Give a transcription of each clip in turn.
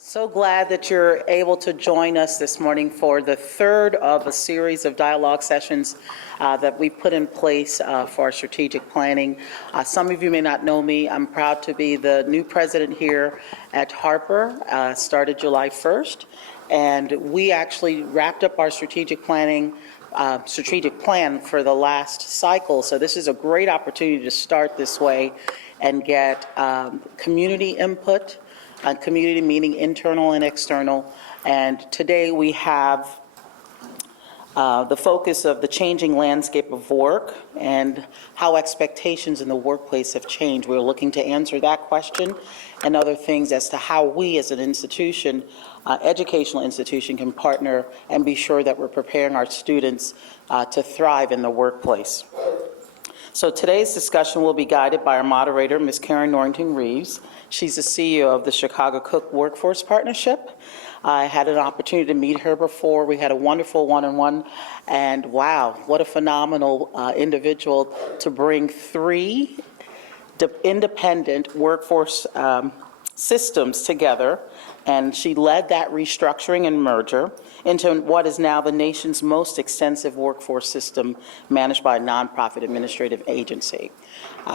So glad that you're able to join us this morning for the third of a series of dialogue sessions that we put in place for our strategic planning. Some of you may not know me. I'm proud to be the new president here at Harper, started July 1st. And we actually wrapped up our strategic plan for the last cycle. So this is a great opportunity to start this way and get community input, community meaning internal and external. And today we have the focus of the changing landscape of work and how expectations in the workplace have changed. We're looking to answer that question and other things as to how we as an institution, educational institution, can partner and be sure that we're preparing our students to thrive in the workplace. So today's discussion will be guided by our moderator, Ms. Karen Norrington Reeves. She's the CEO of the Chicago Cook Workforce Partnership. I had an opportunity to meet her before. We had a wonderful one-on-one, and wow, what a phenomenal individual to bring three independent workforce systems together. And she led that restructuring and merger into what is now the nation's most extensive workforce system managed by a nonprofit administrative agency.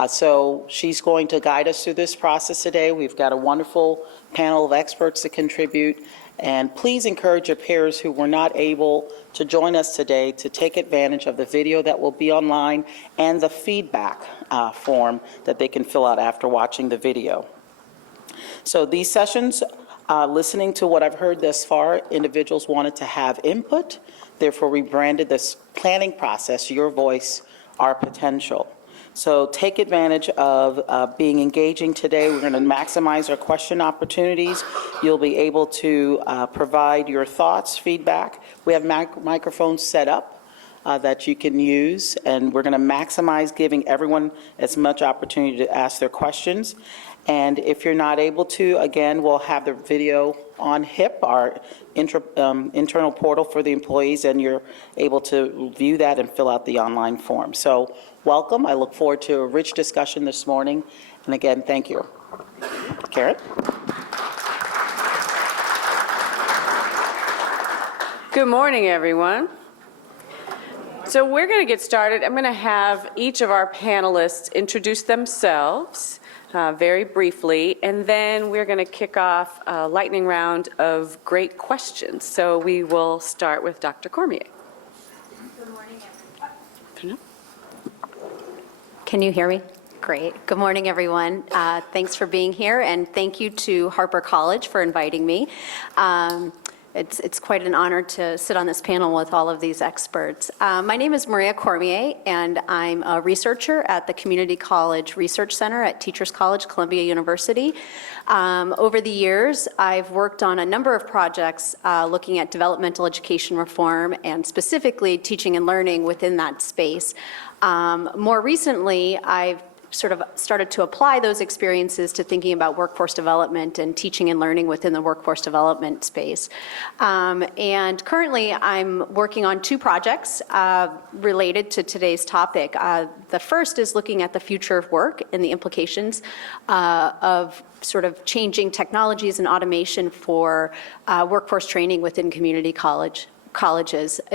So she's going to guide us through this process today. We've got a wonderful panel of experts to contribute. And please encourage your peers who were not able to join us today to take advantage of the video that will be online and the feedback form that they can fill out after watching the video. So these sessions, listening to what I've heard thus far, individuals wanted to have input. Therefore, we branded this planning process, Your Voice, Our Potential. So take advantage of being engaging today. We're going to maximize our question opportunities. You'll be able to provide your thoughts, feedback. We have microphones set up that you can use, and we're going to maximize giving everyone as much opportunity to ask their questions. And if you're not able to, again, we'll have the video on HIP, our internal portal for the employees, and you're able to view that and fill out the online form. So welcome. I look forward to a rich discussion this morning. And again, thank you. Karen? Good morning, everyone. So we're going to get started. I'm going to have each of our panelists introduce themselves very briefly, and then we're going to kick off a lightning round of great questions. So we will start with Dr. Cormier. Good morning, everyone. Can you hear me? Great. Good morning, everyone. Thanks for being here, and thank you to Harper College for inviting me. It's quite an honor to sit on this panel with all of these experts. My name is Maria Cormier, and I'm a researcher at the Community College Research Center at Teachers College, Columbia University. Over the years, I've worked on a number of projects looking at developmental education reform and specifically teaching and learning within that space. More recently, I've sort of started to apply those experiences to thinking about workforce development and teaching and learning within the workforce development space. And currently, I'm working on two projects related to today's topic. The first is looking at the future of work and the implications of sort of changing technologies and automation for workforce training within community colleges.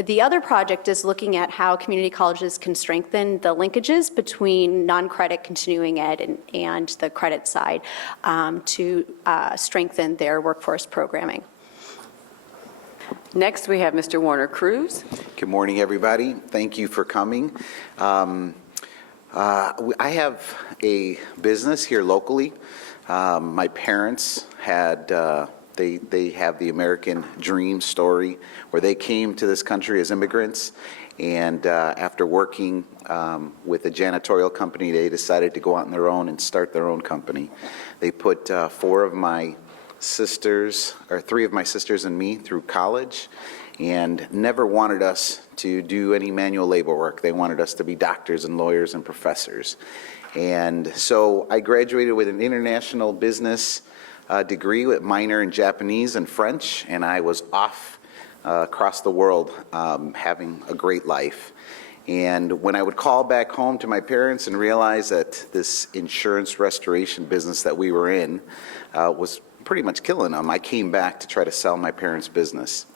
The other project is looking at how community colleges can strengthen the linkages between non-credit continuing ed and the credit side to strengthen their workforce programming. Next, we have Mr. Warner Cruz. Good morning, everybody. Thank you for coming. I have a business here locally. My parents had They have the American dream story where they came to this country as immigrants, and after working with a janitorial company, they decided to go out on their own and start their own company. They put three of my sisters and me through college, and never wanted us to do any manual labor work. They wanted us to be doctors and lawyers and professors. And so I graduated with an international business degree with minor in Japanese and French, and I was off across the world having a great life. And when I would call back home to my parents and realize that this insurance restoration business that we were in was pretty much killing them, I came back to try to sell my parents' business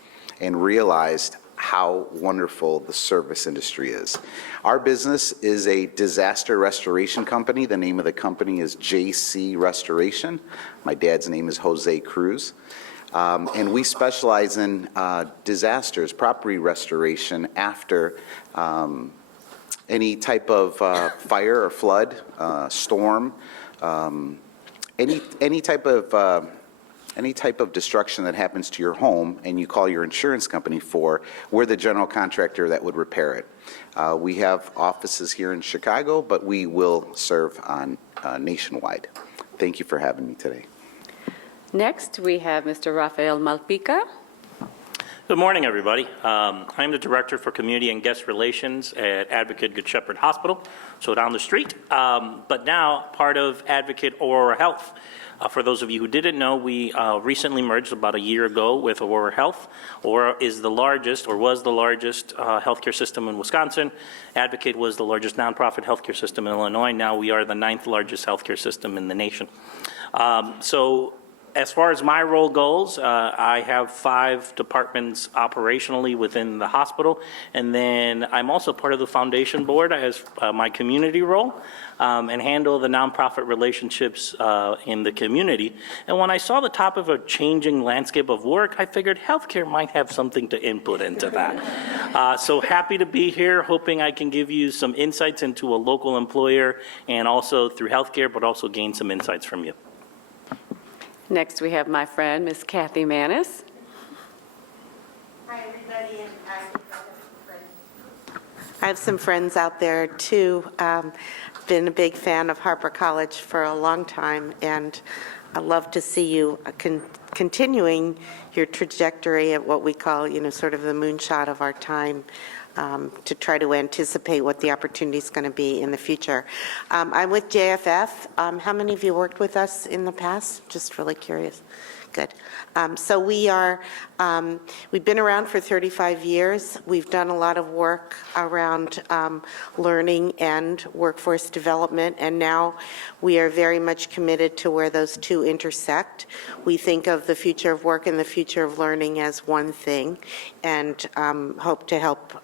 and realized how wonderful the service industry is. Our business is a disaster restoration company. The name of the company is JC Restoration. My dad's name is Jose Cruz. And we specialize in disasters, property restoration after any type of fire or flood, storm, any type of destruction that happens to your home and you call your insurance company for, we're the general contractor that would repair it. We have offices here in Chicago, but we will serve on nationwide. Thank you for having me today. Next, we have Mr. Rafael Malpica. Good morning, everybody. I'm the Director for Community and Guest Relations at Advocate Good Shepherd Hospital, so down the street, but now part of Advocate Aurora Health. For those of you who didn't know, we recently merged about a year ago with Aurora Health. Aurora is the largest, or was the largest, healthcare system in Wisconsin. Advocate was the largest nonprofit healthcare system in Illinois. Now we are the 9th largest healthcare system in the nation. So as far as my role goes, I have 5 departments operationally within the hospital, and then I'm also part of the foundation board as my community role, and handle the nonprofit relationships in the community. And when I saw the top of a changing landscape of work, I figured healthcare might have something to input into that. So happy to be here, hoping I can give you some insights into a local employer and also through healthcare, but also gain some insights from you. Next, we have my friend, Ms. Kathy Manis. Hi, everybody, and I have some friends out there, too. Been a big fan of Harper College for a long time, and I love to see you continuing your trajectory at what we call, sort of the moonshot of our time, to try to anticipate what the opportunity is going to be in the future. I'm with JFF. How many of you worked with us in the past? Just really curious. Good. So we've been around for 35 years. We've done a lot of work around learning and workforce development, and now we are very much committed to where those two intersect. We think of the future of work and the future of learning as one thing, and hope to help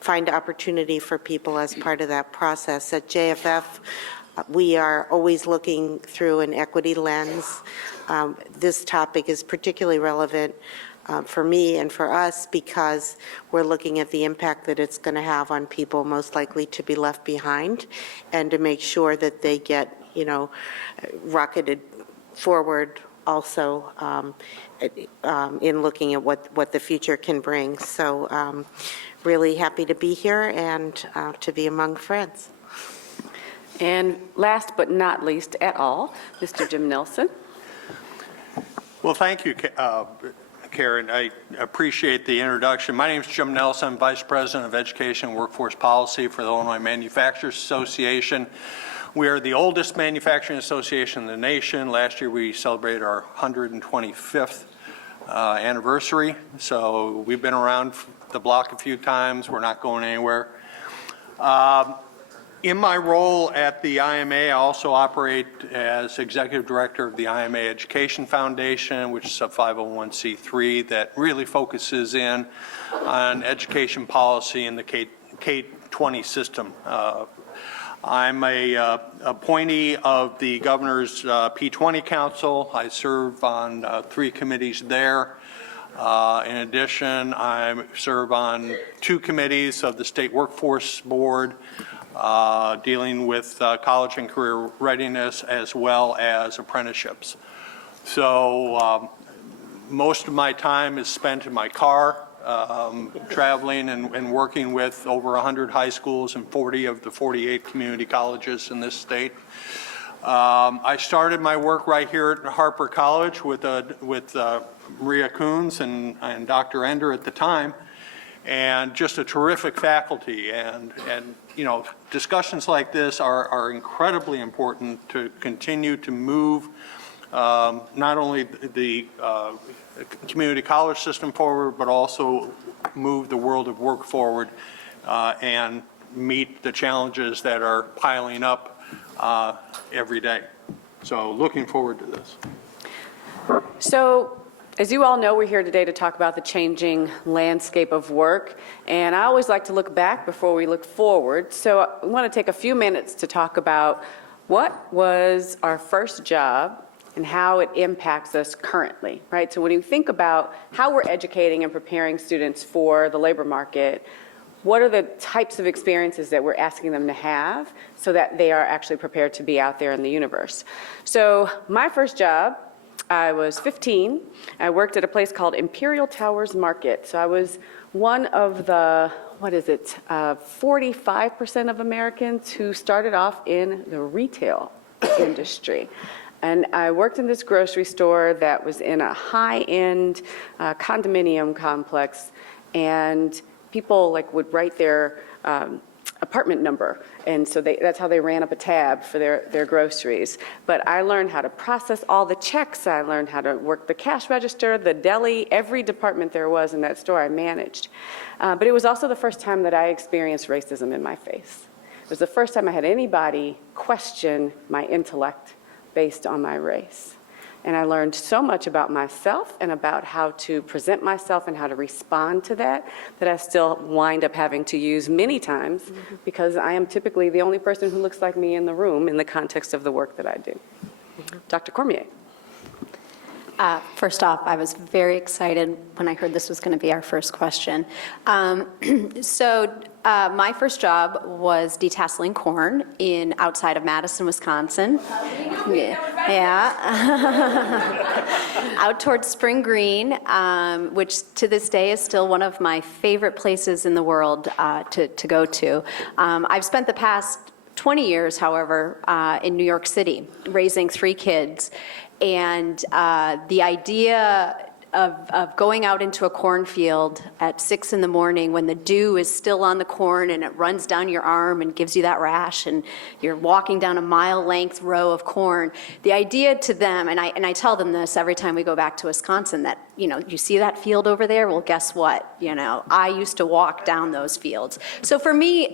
find opportunity for people as part of that process. At JFF, we are always looking through an equity lens. This topic is particularly relevant for me and for us because we're looking at the impact that it's going to have on people most likely to be left behind, and to make sure that they get, rocketed forward also in looking at what the future can bring. So really happy to be here and to be among friends. And last but not least at all, Mr. Jim Nelson. Well, thank you, Karen. I appreciate the introduction. My name is Jim Nelson. I'm Vice President of Education and Workforce Policy for the Illinois Manufacturers Association. We are the oldest manufacturing association in the nation. Last year we celebrated our 125th anniversary. So we've been around the block a few times. We're not going anywhere. In my role at the IMA, I also operate as Executive Director of the IMA Education Foundation, which is a 501c3 that really focuses in on education policy in the K-20 system. I'm a appointee of the Governor's P20 Council. I serve on 3 committees there. In addition, I serve on 2 committees of the State Workforce Board, dealing with college and career readiness as well as apprenticeships. So most of my time is spent in my car, traveling and working with over 100 high schools and 40 of the 48 community colleges in this state. I started my work right here at Harper College with Maria Coons and Dr. Ender at the time, and just a terrific faculty. And discussions like this are incredibly important to continue to move not only the community college system forward, but also move the world of work forward and meet the challenges that are piling up every day. So looking forward to this. So, as you all know, we're here today to talk about the changing landscape of work, and I always like to look back before we look forward. So I want to take a few minutes to talk about what was our first job and how it impacts us currently, right? So when you think about how we're educating and preparing students for the labor market, what are the types of experiences that we're asking them to have so that they are actually prepared to be out there in the universe? So my first job, I was 15. I worked at a place called Imperial Towers Market. So I was one of the, 45% of Americans who started off in the retail industry. And I worked in this grocery store that was in a high-end condominium complex, and people would write their apartment number, and so that's how they ran up a tab for their groceries. But I learned how to process all the checks. I learned how to work the cash register, the deli, every department there was in that store I managed. But it was also the first time that I experienced racism in my face. It was the first time I had anybody question my intellect based on my race. And I learned so much about myself and about how to present myself and how to respond to that I still wind up having to use many times because I am typically the only person who looks like me in the room in the context of the work that I do. Dr. Cormier. First off, I was very excited when I heard this was going to be our first question. My first job was detasseling corn outside of Madison, Wisconsin. Yeah. Out towards Spring Green, which to this day is still one of my favorite places in the world to go to. I've spent the past 20 years, however, in New York City, raising 3 kids. And the idea of going out into a cornfield at 6 in the morning when the dew is still on the corn and it runs down your arm and gives you that rash and you're walking down a mile-length row of corn, the idea to them, and I tell them this every time we go back to Wisconsin, that, you see that field over there? Well, guess what? I used to walk down those fields. So for me,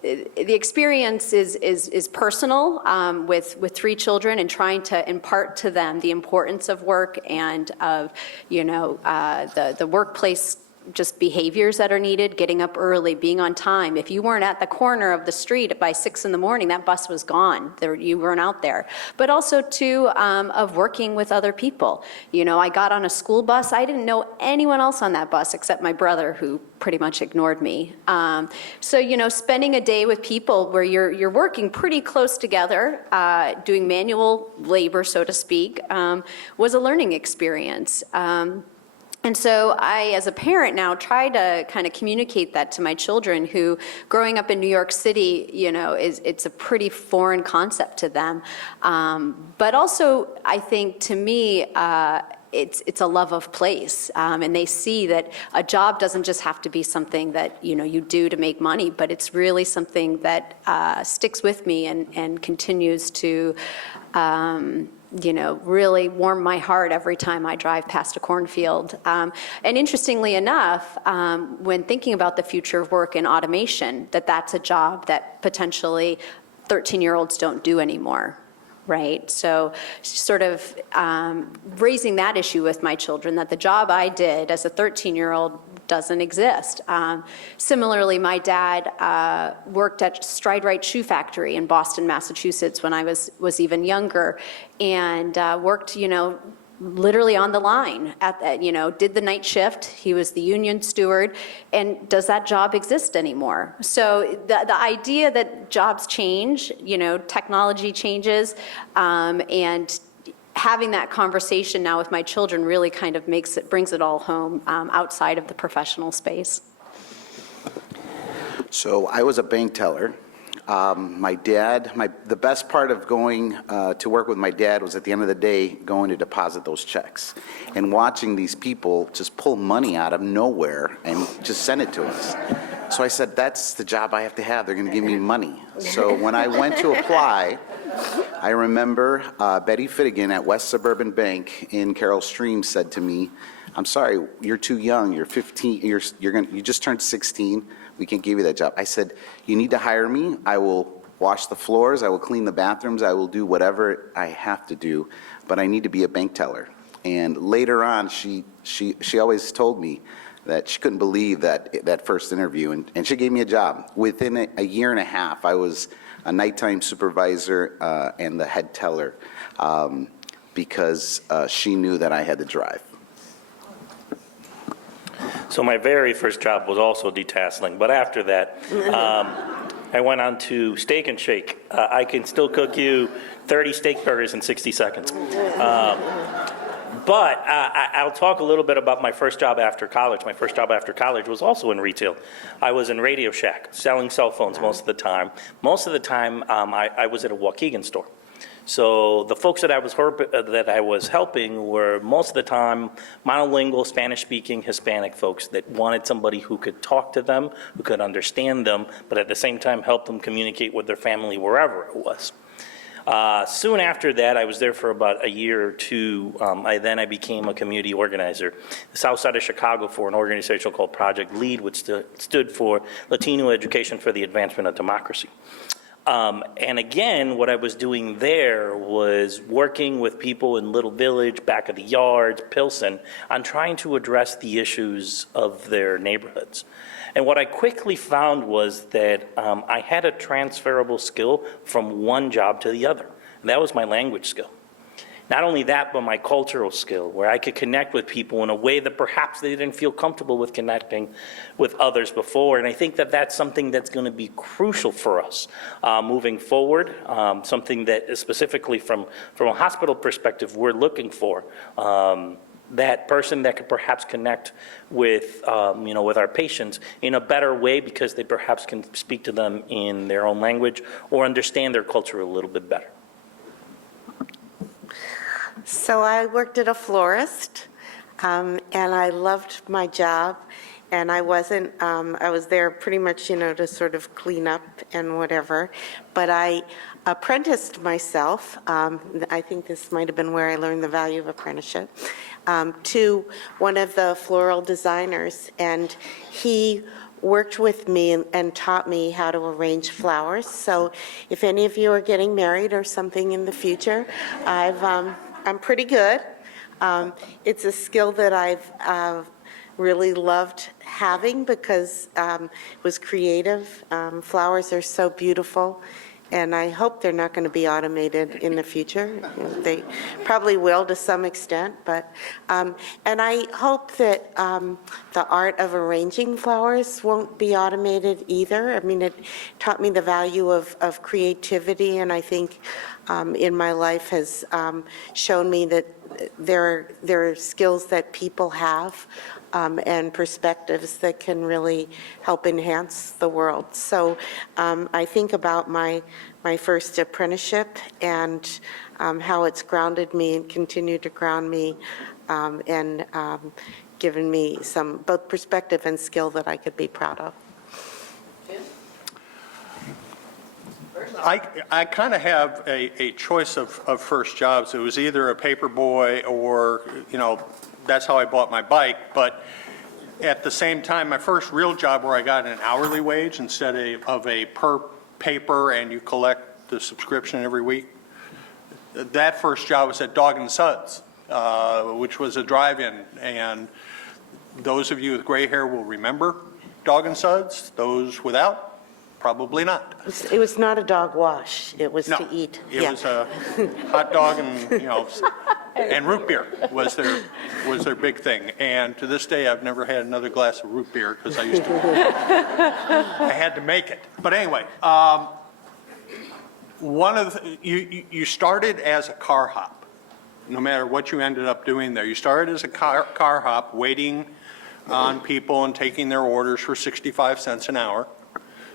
the experience is personal with 3 children and trying to impart to them the importance of work and of the workplace just behaviors that are needed, getting up early, being on time. If you weren't at the corner of the street by 6 in the morning, that bus was gone. You weren't out there. But also too of working with other people. I got on a school bus. I didn't know anyone else on that bus except my brother, who pretty much ignored me. So spending a day with people where you're working pretty close together, doing manual labor, so to speak, was a learning experience. And so I, as a parent now, try to kind of communicate that to my children who, growing up in New York City, it's a pretty foreign concept to them. But also, I think, to me, it's a love of place. And they see that a job doesn't just have to be something that, you do to make money, but it's really something that sticks with me and continues to really warm my heart every time I drive past a cornfield. And interestingly enough, when thinking about the future of work in automation, that's a job that potentially 13-year-olds don't do anymore, right? So sort of raising that issue with my children, that the job I did as a 13-year-old doesn't exist. Similarly, my dad worked at Stride Rite Shoe Factory in Boston, Massachusetts when I was even younger, and worked, literally on the line did the night shift. He was the union steward. And does that job exist anymore? So the idea that jobs change, technology changes, and having that conversation now with my children really kind of brings it all home outside of the professional space. So I was a bank teller. My dad, the best part of going to work with my dad was at the end of the day going to deposit those checks and watching these people just pull money out of nowhere and just send it to us. So I said, that's the job I have to have. They're going to give me money. So when I went to apply, I remember Betty Finnegan at West Suburban Bank in Carroll Stream said to me, I'm sorry, you're too young, you're 15, you just turned 16, we can't give you that job. I said, you need to hire me, I will wash the floors, I will clean the bathrooms, I will do whatever I have to do, but I need to be a bank teller. And later on, she always told me that she couldn't believe that first interview, and she gave me a job. Within a year and a half, I was a nighttime supervisor and the head teller because she knew that I had the drive. So my very first job was also detasseling, but after that, I went on to Steak and Shake. I can still cook you 30 steak burgers in 60 seconds. But I'll talk a little bit about my first job after college. My first job after college was also in retail. I was in Radio Shack, selling cell phones most of the time. Most of the time, I was at a Waukegan store. So the folks that I was helping were most of the time monolingual, Spanish-speaking Hispanic folks that wanted somebody who could talk to them, who could understand them, but at the same time help them communicate with their family wherever it was. Soon after that, I was there for about a year or two. I became a community organizer, the south side of Chicago, for an organization called Project LEAD, which stood for Latino Education for the Advancement of Democracy. And again, what I was doing there was working with people in Little Village, Back of the Yards, Pilsen, on trying to address the issues of their neighborhoods. And what I quickly found was that I had a transferable skill from one job to the other. And that was my language skill. Not only that, but my cultural skill, where I could connect with people in a way that perhaps they didn't feel comfortable with connecting with others before. And I think that that's something that's going to be crucial for us moving forward, something that is specifically from a hospital perspective we're looking for. That person that could perhaps connect with, with our patients in a better way because they perhaps can speak to them in their own language or understand their culture a little bit better. So I worked at a florist, and I loved my job. And I wasn't, I was there pretty much, to sort of clean up and whatever. But I apprenticed myself, I think this might have been where I learned the value of apprenticeship, to one of the floral designers. And he worked with me and taught me how to arrange flowers. So if any of you are getting married or something in the future, I'm pretty good. It's a skill that I've really loved having because it was creative. Flowers are so beautiful, and I hope they're not going to be automated in the future. They probably will to some extent, but and I hope that the art of arranging flowers won't be automated either. I mean, it taught me the value of creativity, and I think in my life has shown me that there are skills that people have and perspectives that can really help enhance the world. So I think about my first apprenticeship and how it's grounded me and continued to ground me and given me some both perspective and skill that I could be proud of. I kind of have a choice of first jobs. It was either a paper boy or, that's how I bought my bike. But at the same time, my first real job where I got an hourly wage instead of a per paper and you collect the subscription every week, that first job was at Dog and Suds, which was a drive-in. And those of you with gray hair will remember Dog and Suds. Those without, probably not. It was not a dog wash. It was No, to eat. it Yeah. was a hot dog and root beer was their big thing. And to this day, I've never had another glass of root beer because I had to make it. But anyway, you started as a car hop, no matter what you ended up doing there. You started as a car hop, waiting on people and taking their orders for 65 cents an hour,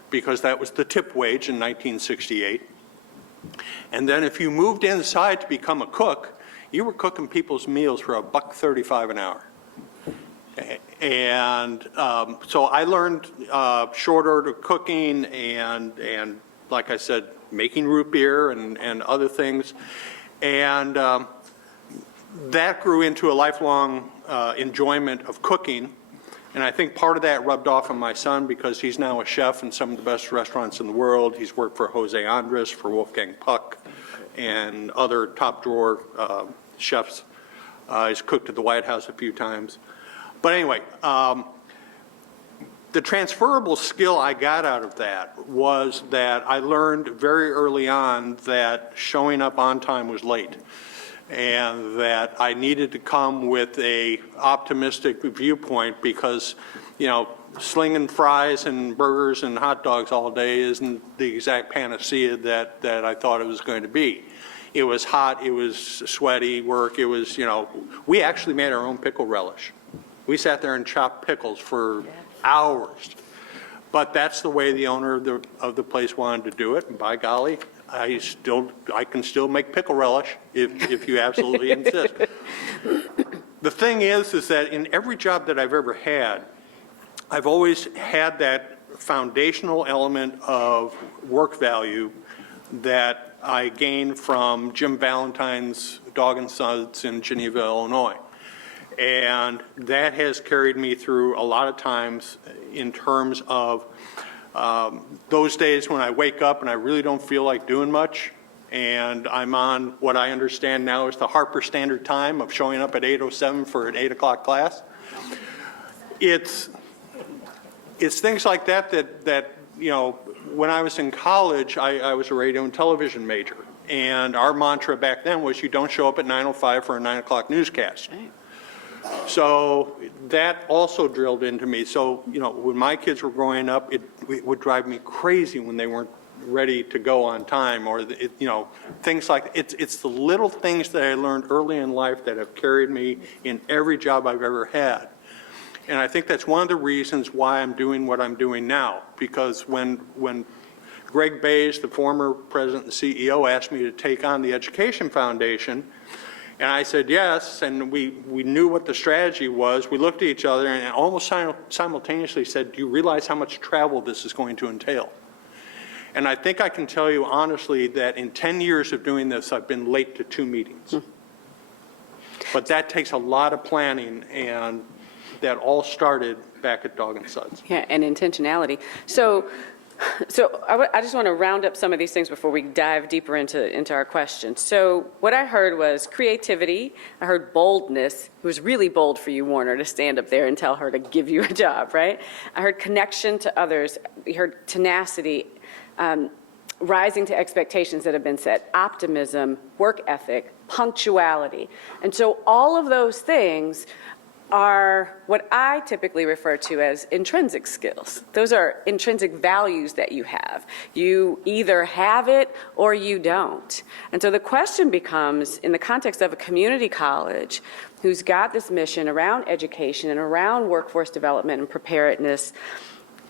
because that was the tip wage in 1968. And then if you moved inside to become a cook, you were cooking people's meals for $1.35 an hour. And so I learned short order cooking and like I said, making root beer and other things. And that grew into a lifelong enjoyment of cooking. And I think part of that rubbed off on my son because he's now a chef in some of the best restaurants in the world. He's worked for Jose Andres, for Wolfgang Puck, and other top drawer chefs. He's cooked at the White House a few times. But anyway, the transferable skill I got out of that was that I learned very early on that showing up on time was late, and that I needed to come with a optimistic viewpoint because, you know, slinging fries and burgers and hot dogs all day isn't the exact panacea that I thought it was going to be. It was hot, it was sweaty work, it was, you know, we actually made our own pickle relish. We sat there and chopped pickles for hours. But that's the way the owner of the place wanted to do it, and by golly, I can still make pickle relish if you absolutely insist. The thing is that in every job that I've ever had, I've always had that foundational element of work value that I gained from Jim Valentine's Dog and Sons in Geneva, Illinois. And that has carried me through a lot of times in terms of those days when I wake up and I really don't feel like doing much, and I'm on what I understand now is the Harper Standard Time of showing up at 8:07 for an 8 o'clock class. It's things like that, you know, when I was in college, I was a radio and television major, and our mantra back then was you don't show up at 9:05 for a 9 o'clock newscast. Right. So that also drilled into me. So, you know, when my kids were growing up, it would drive me crazy when they weren't ready to go on time, or, you know, things like, it's the little things that I learned early in life that have carried me in every job I've ever had. And I think that's one of the reasons why I'm doing what I'm doing now, because when Greg Bays, the former president and CEO, asked me to take on the Education Foundation, and I said yes, and we knew what the strategy was. We looked at each other and almost simultaneously said, do you realize how much travel this is going to entail? And I think I can tell you honestly that in 10 years of doing this, I've been late to 2 meetings. But that takes a lot of planning, and that all started back at Dog and Sons. Yeah, and intentionality. So I just want to round up some of these things before we dive deeper into our questions. So what I heard was creativity. I heard boldness. It was really bold for you, Warner, to stand up there and tell her to give you a job, right? I heard connection to others. We heard tenacity, rising to expectations that have been set, optimism, work ethic, punctuality. And so all of those things are what I typically refer to as intrinsic skills. Those are intrinsic values that you have. You either have it or you don't. And so the question becomes, in the context of a community college who's got this mission around education and around workforce development and preparedness,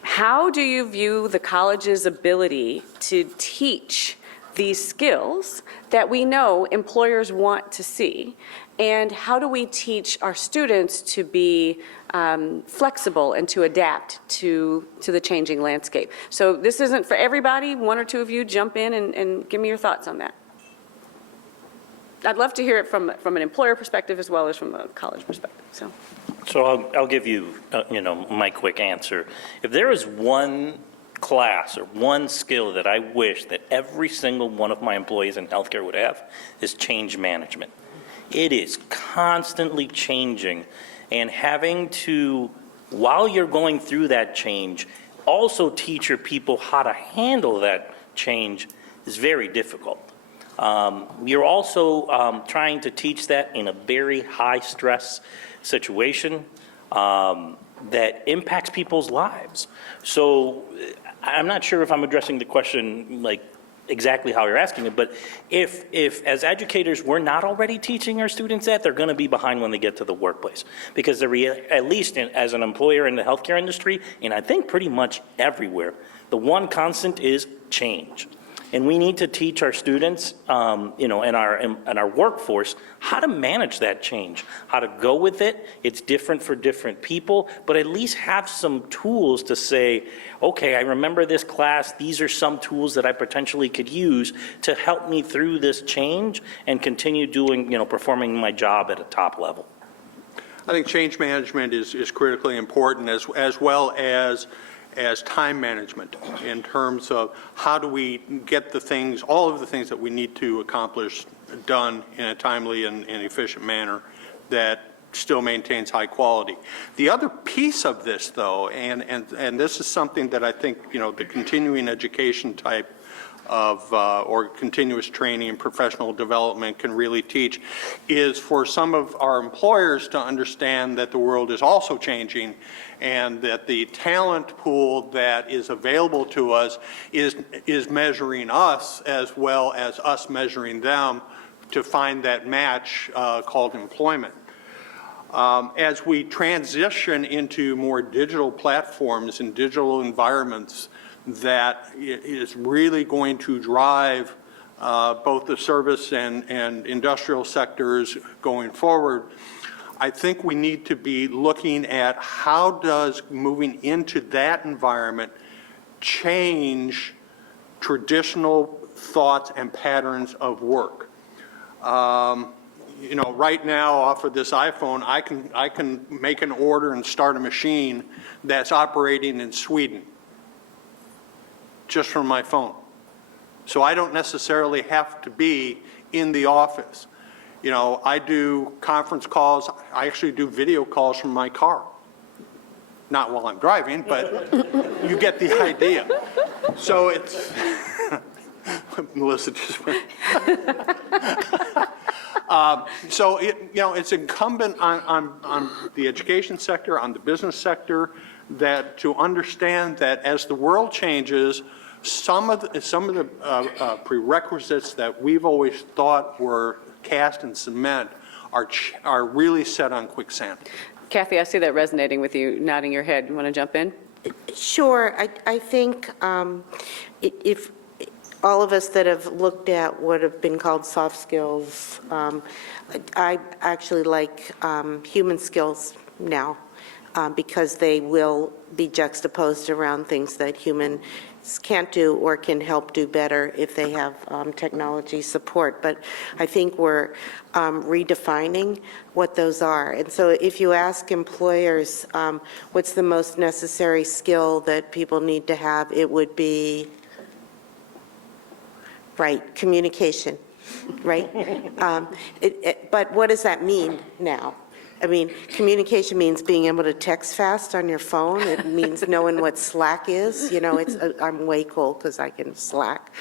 how do you view the college's ability to teach these skills that we know employers want to see? And how do we teach our students to be flexible and to adapt to the changing landscape? So this isn't for everybody. One or two of you jump in and give me your thoughts on that. I'd love to hear it from an employer perspective as well as from a college perspective. So I'll give you, my quick answer. If there is one class or one skill that I wish that every single one of my employees in healthcare would have, is change management. It is constantly changing, and having to, while you're going through that change, also teach your people how to handle that change is very difficult. You're also trying to teach that in a very high stress situation that impacts people's lives. So I'm not sure if I'm addressing the question like exactly how you're asking it, but if as educators we're not already teaching our students that, they're going to be behind when they get to the workplace, because at least as an employer in the healthcare industry, and I think pretty much everywhere, the one constant is change. And we need to teach our students, you know, and our workforce how to manage that change, how to go with it. It's different for different people, but at least have some tools to say, okay, I remember this class. These are some tools that I potentially could use to help me through this change and continue doing, you know, performing my job at a top level. I think change management is critically important, as well as time management, in terms of how do we get the things, all of the things that we need to accomplish done in a timely and efficient manner that still maintains high quality. The other piece of this, though, and this is something that I think, you know, the continuing education type of or continuous training and professional development can really teach, is for some of our employers to understand that the world is also changing, and that the talent pool that is available to us is measuring us as well as us measuring them to find that match called employment. As we transition into more digital platforms and digital environments, that is really going to drive both the service and industrial sectors going forward. I think we need to be looking at how does moving into that environment change traditional thoughts and patterns of work. You know, right now off of this iPhone, I can make an order and start a machine that's operating in Sweden, just from my phone. So I don't necessarily have to be in the office. You know, I do conference calls. I actually do video calls from my car. Not while I'm driving, but you get the idea. So it's, Melissa just went. So you know, it's incumbent on the education sector, on the business sector, that to understand that as the world changes, some of the prerequisites that we've always thought were cast in cement are really set on quicksand. Kathy, I see that resonating with you, nodding your head. You want to jump in? Sure. I think if all of us that have looked at what have been called soft skills, I actually like human skills now, because they will be juxtaposed around things that humans can't do or can help do better if they have technology support. But I think we're redefining what those are. And so if you ask employers what's the most necessary skill that people need to have, it would be, right, communication, right? But what does that mean now? I mean, communication means being able to text fast on your phone. It means knowing what Slack is. You know, I'm way cool because I can Slack.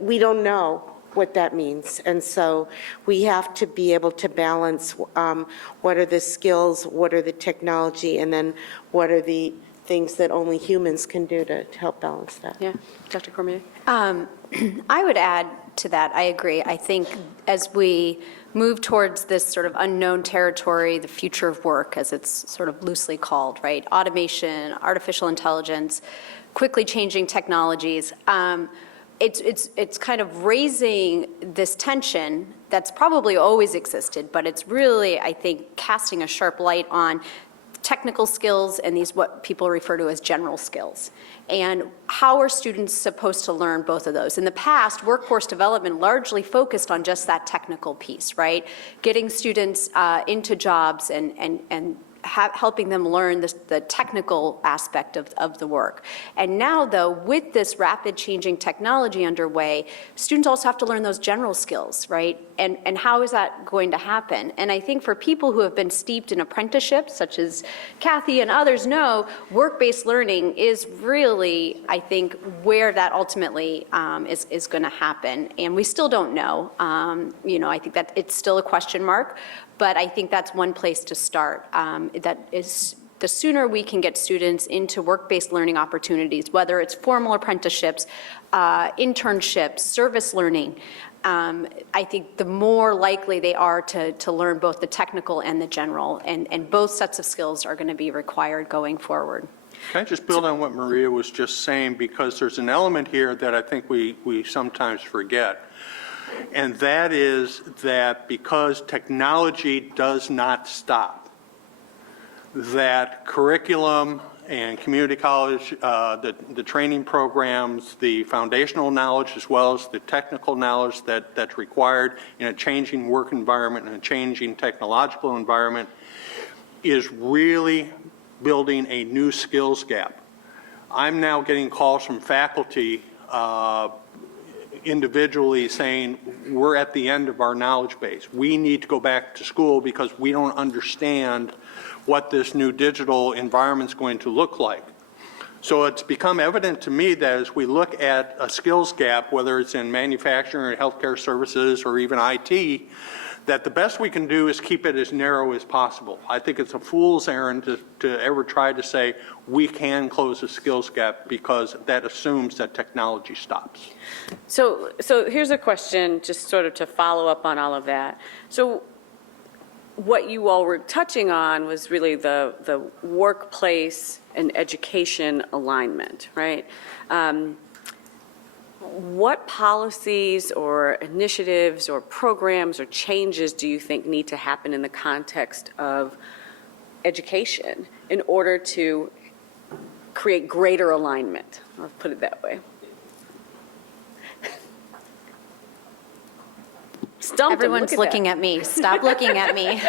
We don't know what that means. And so we have to be able to balance what are the skills, what are the technology, and then what are the things that only humans can do to help balance that. Yeah, Dr. Cormier? I would add to that, I agree. I think as we move towards this sort of unknown territory, the future of work, as it's sort of loosely called, right? Automation, artificial intelligence, quickly changing technologies. It's kind of raising this tension that's probably always existed, but it's really, I think, casting a sharp light on technical skills and these what people refer to as general skills. And how are students supposed to learn both of those? In the past, workforce development largely focused on just that technical piece, right? Getting students into jobs and helping them learn the technical aspect of the work. And now, though, with this rapid changing technology underway, students also have to learn those general skills, right? And how is that going to happen? And I think for people who have been steeped in apprenticeships, such as Kathy and others know, work-based learning is really, I think, where that ultimately is going to happen. And we still don't know. You know, I think that it's still a question mark. But I think that's one place to start. That is, the sooner we can get students into work-based learning opportunities, whether it's formal apprenticeships, internships, service learning, I think the more likely they are to learn both the technical and the general, and both sets of skills are going to be required going forward. Can I just build on what Maria was just saying, because there's an element here that I think we sometimes forget, and that is that because technology does not stop, that curriculum and community college, the training programs, the foundational knowledge as well as the technical knowledge that's required in a changing work environment and a changing technological environment is really building a new skills gap. I'm now getting calls from faculty individually saying, we're at the end of our knowledge base. We need to go back to school because we don't understand what this new digital environment is going to look like. So it's become evident to me that as we look at a skills gap, whether it's in manufacturing or healthcare services or even IT, that the best we can do is keep it as narrow as possible. I think it's a fool's errand to ever try to say we can close the skills gap, because that assumes that technology stops. So here's a question, just sort of to follow up on all of that. So what you all were touching on was really the workplace and education alignment, right? What policies or initiatives or programs or changes do you think need to happen in the context of education in order to create greater alignment? I'll put it that way. Stumped him, Everyone's look looking at me. Stop looking at me.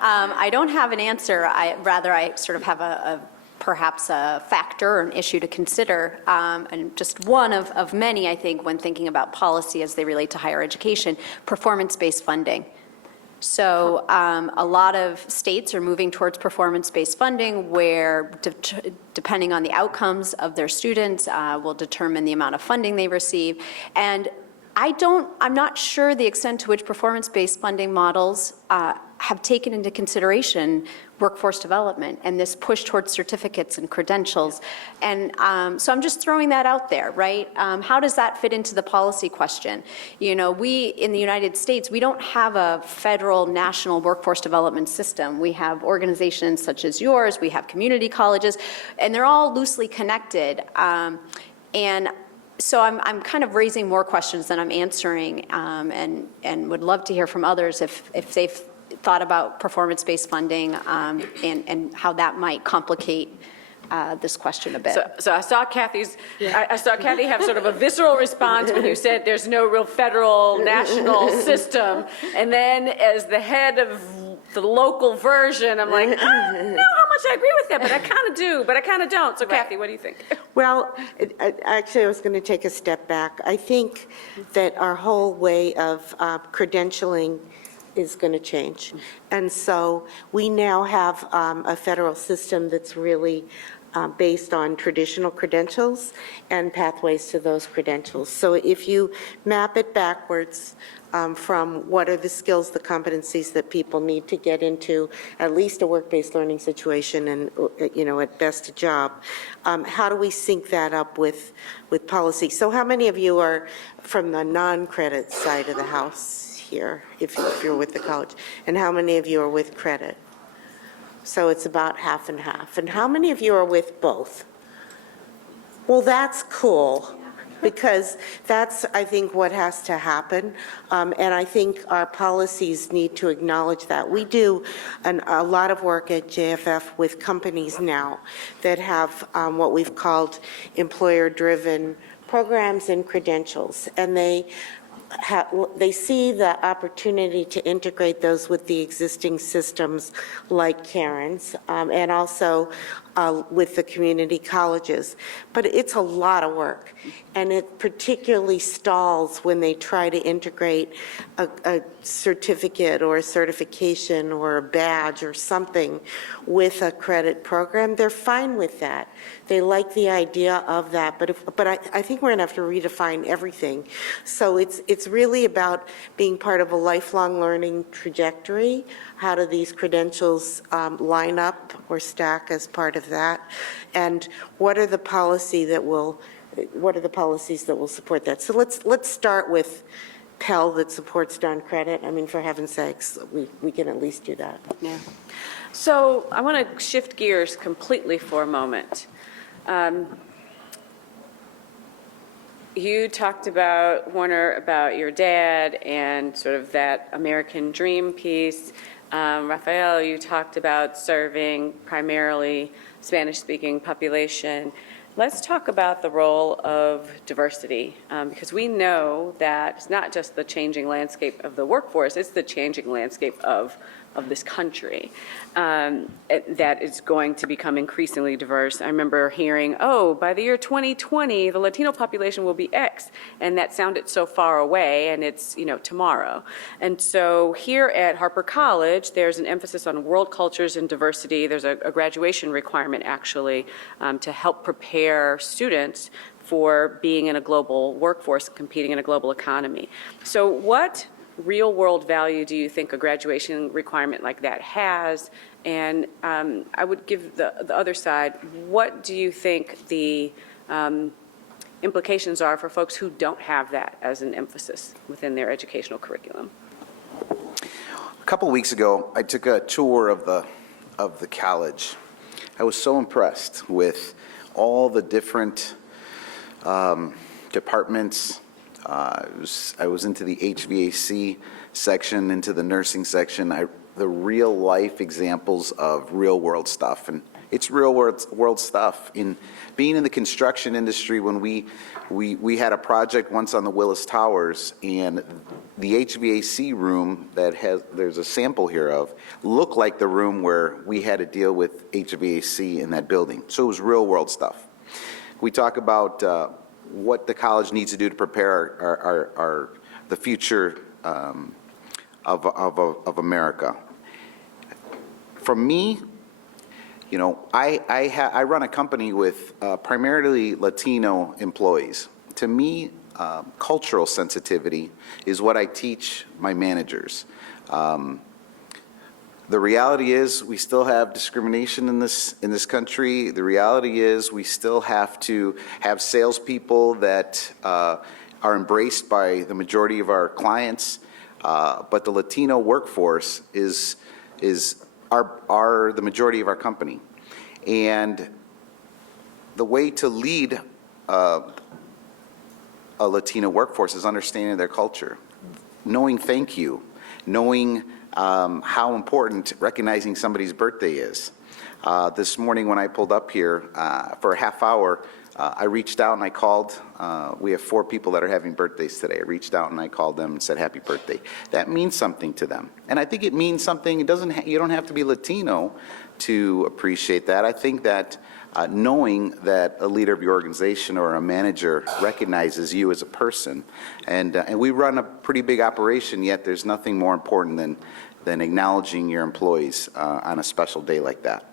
I don't have an answer. Rather, I sort of have perhaps a factor or an issue to consider, and just one of many, I think, when thinking about policy as they relate to higher education, performance-based funding. So a lot of states are moving towards performance-based funding, where depending on the outcomes of their students will determine the amount of funding they receive. And I'm not sure the extent to which performance-based funding models have taken into consideration workforce development and this push towards certificates and credentials. And so I'm just throwing that out there, right? How does that fit into the policy question? You know, we in the United States, we don't have a federal national workforce development system. We have organizations such as yours, we have community colleges, and they're all loosely connected. And so I'm kind of raising more questions than I'm answering, and would love to hear from others if they've thought about performance-based funding and how that might complicate this question a bit. So I saw I saw Kathy have sort of a visceral response when you said there's no real federal national system, and then as the head of the local version, I'm like, I don't know how much I agree with that, but I kind of do, but I kind of don't. So Kathy, what do you think? Well, actually, I was going to take a step back. I think that our whole way of credentialing is going to change. And so we now have a federal system that's really based on traditional credentials and pathways to those credentials. So if you map it backwards from what are the skills, the competencies that people need to get into at least a work-based learning situation and, you know, at best a job, how do we sync that up with policy? So how many of you are from the non-credit side of the house here, if you're with the college? And how many of you are with credit? So it's about half and half. And how many of you are with both? Well, that's cool, because that's, I think, what has to happen. And I think our policies need to acknowledge that. We do a lot of work at JFF with companies now that have what we've called employer-driven programs and credentials. And they see the opportunity to integrate those with the existing systems like Karen's, and also with the community colleges. But it's a lot of work, and it particularly stalls when they try to integrate a certificate or a certification or a badge or something with a credit program. They're fine with that. They like the idea of that, but I think we're going to have to redefine everything. So it's really about being part of a lifelong learning trajectory. How do these credentials line up or stack as part of that? And what are the policies that will support that? So let's start with Pell that supports darn credit. I mean, for heaven's sakes, we can at least do that. Yeah. So I want to shift gears completely for a moment. You talked about, Warner, about your dad and sort of that American dream piece. Rafael, you talked about serving primarily Spanish-speaking population. Let's talk about the role of diversity, because we know that it's not just the changing landscape of the workforce, it's the changing landscape of this country that is going to become increasingly diverse. I remember hearing, oh, by the year 2020, the Latino population will be X, and that sounded so far away, and it's, tomorrow. And so here at Harper College, there's an emphasis on world cultures and diversity. There's a graduation requirement, actually, to help prepare students for being in a global workforce, competing in a global economy. So what real-world value do you think a graduation requirement like that has? And I would give the other side, what do you think the implications are for folks who don't have that as an emphasis within their educational curriculum? A couple weeks ago, I took a tour of the college. I was so impressed with all the different departments. I was into the HVAC section, into the nursing section, the real life examples of real world stuff. And it's real world stuff. In being in the construction industry, when we had a project once on the Willis Towers, and the HVAC room there's a sample here of, looked like the room where we had to deal with HVAC in that building. So it was real world stuff. We talk about what the college needs to do to prepare the future of America. For me, I run a company with primarily Latino employees. To me, cultural sensitivity is what I teach my managers. The reality is we still have discrimination in this country. The reality is we still have to have salespeople that are embraced by the majority of our clients. But the Latino workforce is the majority of our company. And the way to lead a Latino workforce is understanding their culture, knowing thank you, knowing how important recognizing somebody's birthday is. This morning when I pulled up here for a half hour, I reached out and I called. We have 4 people that are having birthdays today. I reached out and I called them and said happy birthday. That means something to them. And I think it means something. You don't have to be Latino to appreciate that. I think that knowing that a leader of your organization or a manager recognizes you as a person, and we run a pretty big operation, yet there's nothing more important than acknowledging your employees on a special day like that.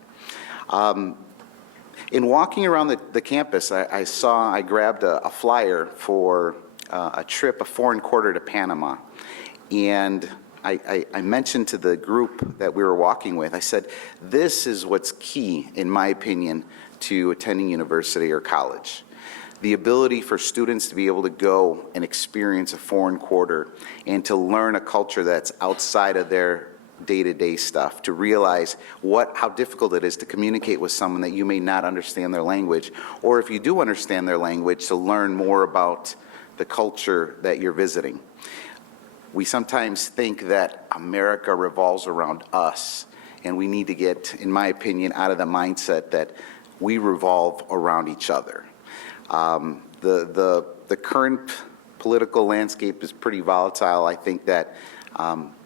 In walking around the campus, I grabbed a flyer for a trip, a foreign quarter to Panama, and I mentioned to the group that we were walking with, I said, this is what's key, in my opinion, to attending university or college. The ability for students to be able to go and experience a foreign quarter and to learn a culture that's outside of their day-to-day stuff, to realize how difficult it is to communicate with someone that you may not understand their language, or if you do understand their language, to learn more about the culture that you're visiting. We sometimes think that America revolves around us, and we need to get, in my opinion, out of the mindset that we revolve around each other. The current political landscape is pretty volatile. I think that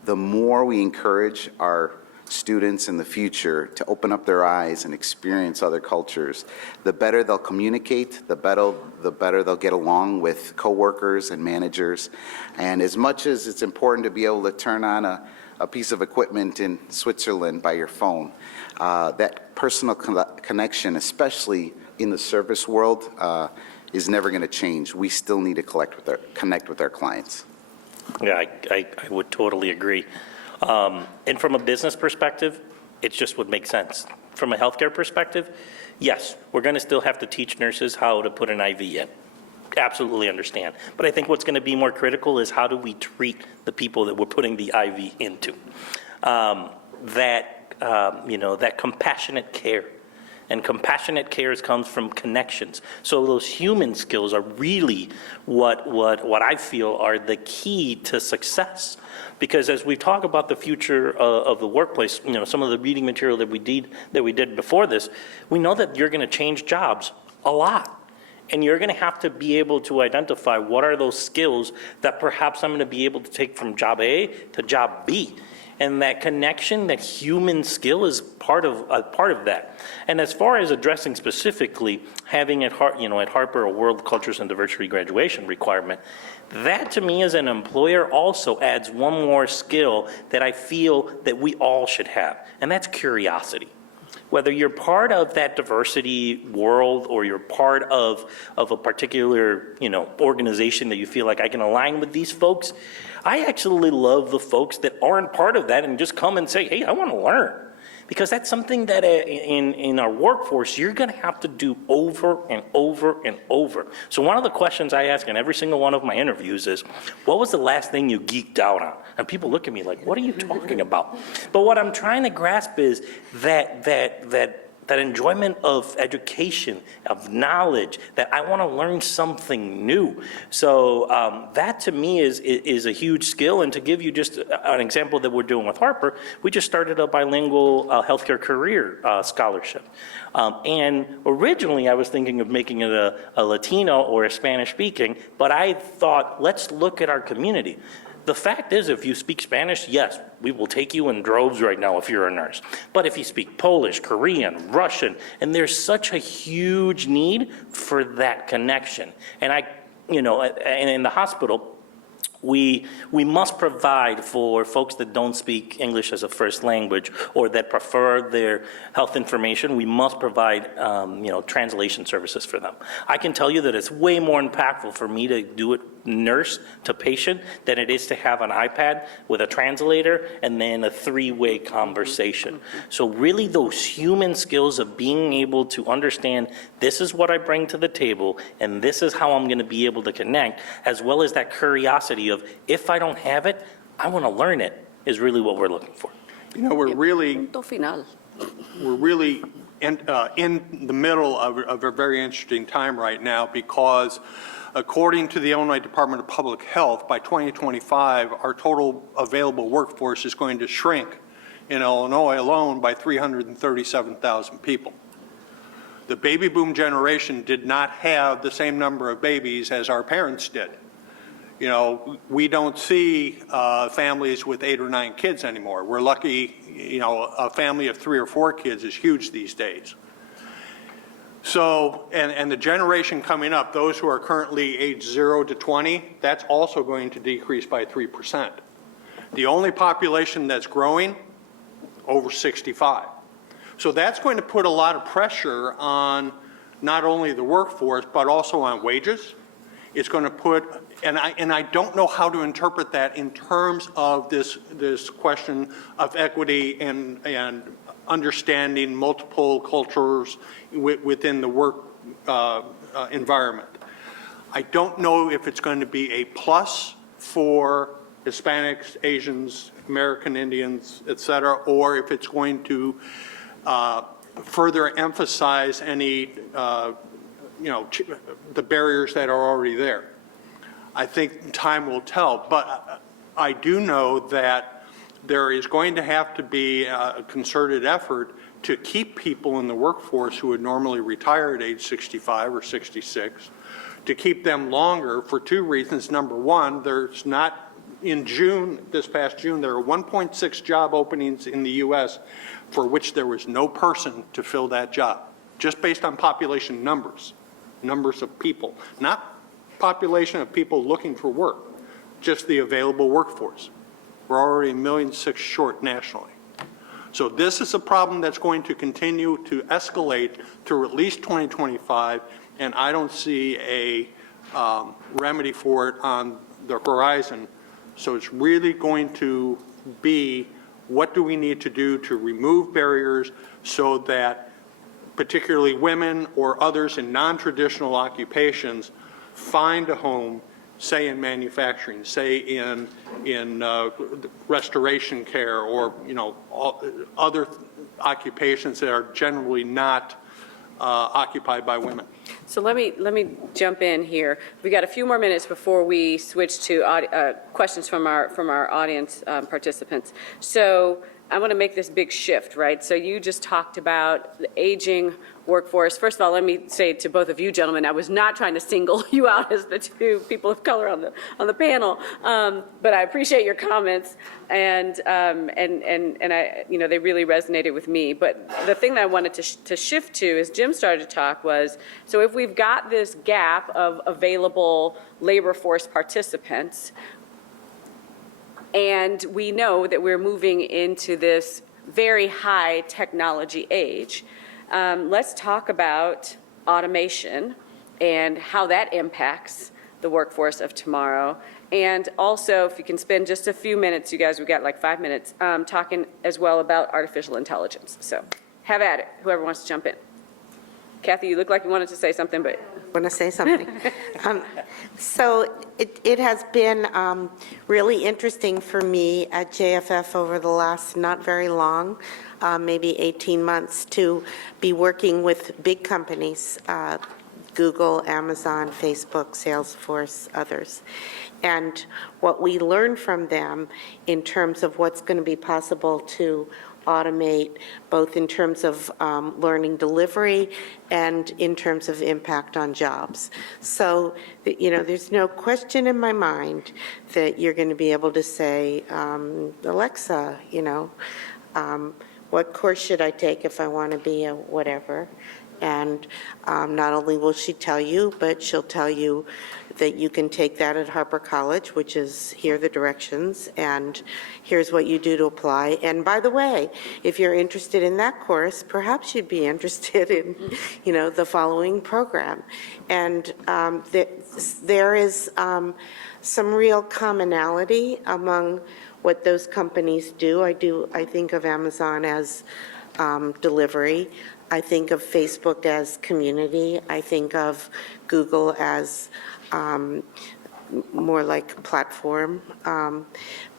the more we encourage our students in the future to open up their eyes and experience other cultures, the better they'll communicate, the better they'll get along with coworkers and managers. And as much as it's important to be able to turn on a piece of equipment in Switzerland by your phone, that personal connection, especially in the service world, is never going to change. We still need to connect with our clients. Yeah, I would totally agree. And from a business perspective, it just would make sense. From a healthcare perspective, yes, we're going to still have to teach nurses how to put an IV in. absolutely understand. But I think what's going to be more critical is how do we treat the people that we're putting the IV into? That compassionate care. And compassionate care comes from connections. So those human skills are really what I feel are the key to success. Because as we talk about the future of the workplace, some of the reading material that we did before this, we know that you're going to change jobs a lot. And you're going to have to be able to identify what are those skills that perhaps I'm going to be able to take from job A to job B. And that connection, that human skill is part of that. And as far as addressing specifically having at Harper a World Cultures and Diversity graduation requirement, that to me as an employer also adds one more skill that I feel that we all should have, and that's curiosity. Whether you're part of that diversity world or you're part of a particular, organization that you feel like I can align with these folks, I actually love the folks that aren't part of that and just come and say, hey, I want to learn. Because that's something that in our workforce, you're going to have to do over and over and over. So one of the questions I ask in every single one of my interviews is, what was the last thing you geeked out on? And people look at me like, what are you talking about? But what I'm trying to grasp is that enjoyment of education, of knowledge, that I want to learn something new. So that to me is a huge skill. And to give you just an example that we're doing with Harper, we just started a bilingual healthcare career scholarship. And originally I was thinking of making it a Latino or a Spanish speaking, but I thought, let's look at our community. The fact is, if you speak Spanish, yes, we will take you in droves right now if you're a nurse. But if you speak Polish, Korean, Russian, and there's such a huge need for that connection. And and in the hospital, we must provide for folks that don't speak English as a first language or that prefer their health information, we must provide, translation services for them. I can tell you that it's way more impactful for me to do it nurse to patient than it is to have an iPad with a translator and then a three-way conversation. So really those human skills of being able to understand this is what I bring to the table and this is how I'm going to be able to connect, as well as that curiosity of if I don't have it, I want to learn it, is really what we're looking for. We're really Punto final. in the middle of a very interesting time right now, because according to the Illinois Department of Public Health, by 2025, our total available workforce is going to shrink in Illinois alone by 337,000 people. The baby boom generation did not have the same number of babies as our parents did. We don't see families with 8 or 9 kids anymore. We're lucky, a family of 3 or 4 kids is huge these days. So, and the generation coming up, those who are currently age 0 to 20, that's also going to decrease by 3%. The only population that's growing, over 65. So that's going to put a lot of pressure on not only the workforce, but also on wages. It's going to put, and I don't know how to interpret that in terms of this question of equity and understanding multiple cultures within the work environment. I don't know if it's going to be a plus for Hispanics, Asians, American Indians, et cetera, or if it's going to further emphasize any, the barriers that are already there. I think time will tell, but I do know that there is going to have to be a concerted effort to keep people in the workforce who would normally retire at age 65 or 66, to keep them longer for 2 reasons. Number one, there's not, in June, this past June, there are 1.6 job openings in the U.S. for which there was no person to fill that job, just based on population numbers of people, not population of people looking for work, just the available workforce. We're already 1.6 million short nationally. So this is a problem that's going to continue to escalate through at least 2025, and I don't see a remedy for it on the horizon. So it's really going to be, what do we need to do to remove barriers so that particularly women or others in non-traditional occupations find a home, say in manufacturing, say in restoration care, or, other occupations that are generally not occupied by women. So let me jump in here. We got a few more minutes before we switch to questions from our audience participants. So I want to make this big shift, right? So you just talked about the aging workforce. First of all, let me say to both of you gentlemen, I was not trying to single you out as the two people of color on the panel, but I appreciate your comments, and I, they really resonated with me. But the thing that I wanted to shift to, as Jim started to talk, was, so if we've got this gap of available labor force participants, and we know that we're moving into this very high technology age, let's talk about automation and how that impacts the workforce of tomorrow. And also, if you can spend just a few minutes, you guys, we've got like 5 minutes, talking as well about artificial intelligence. So have at it, whoever wants to jump in. Kathy, you look like you wanted to say something, but. Want to say something? So it has been really interesting for me at JFF over the last not very long, maybe 18 months, to be working with big companies, Google, Amazon, Facebook, Salesforce, others. And what we learn from them in terms of what's going to be possible to automate, both in terms of learning delivery and in terms of impact on jobs. So, there's no question in my mind that you're going to be able to say, Alexa, what course should I take if I want to be a whatever? And not only will she tell you, but she'll tell you that you can take that at Harper College, which is here are the directions, and here's what you do to apply. And by the way, if you're interested in that course, perhaps you'd be interested in, the following program. And there is some real commonality among what those companies do. I think of Amazon as delivery. I think of Facebook as community. I think of Google as more like platform.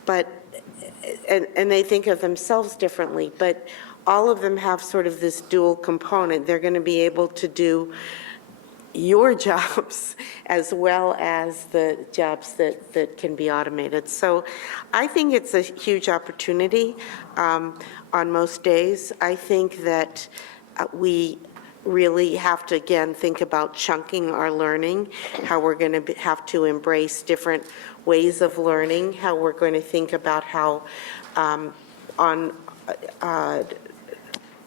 But they think of themselves differently. But all of them have sort of this dual component. They're going to be able to do your jobs as well as the jobs that can be automated. So I think it's a huge opportunity on most days. I think that we really have to, again, think about chunking our learning, how we're going to have to embrace different ways of learning, how we're going to think about how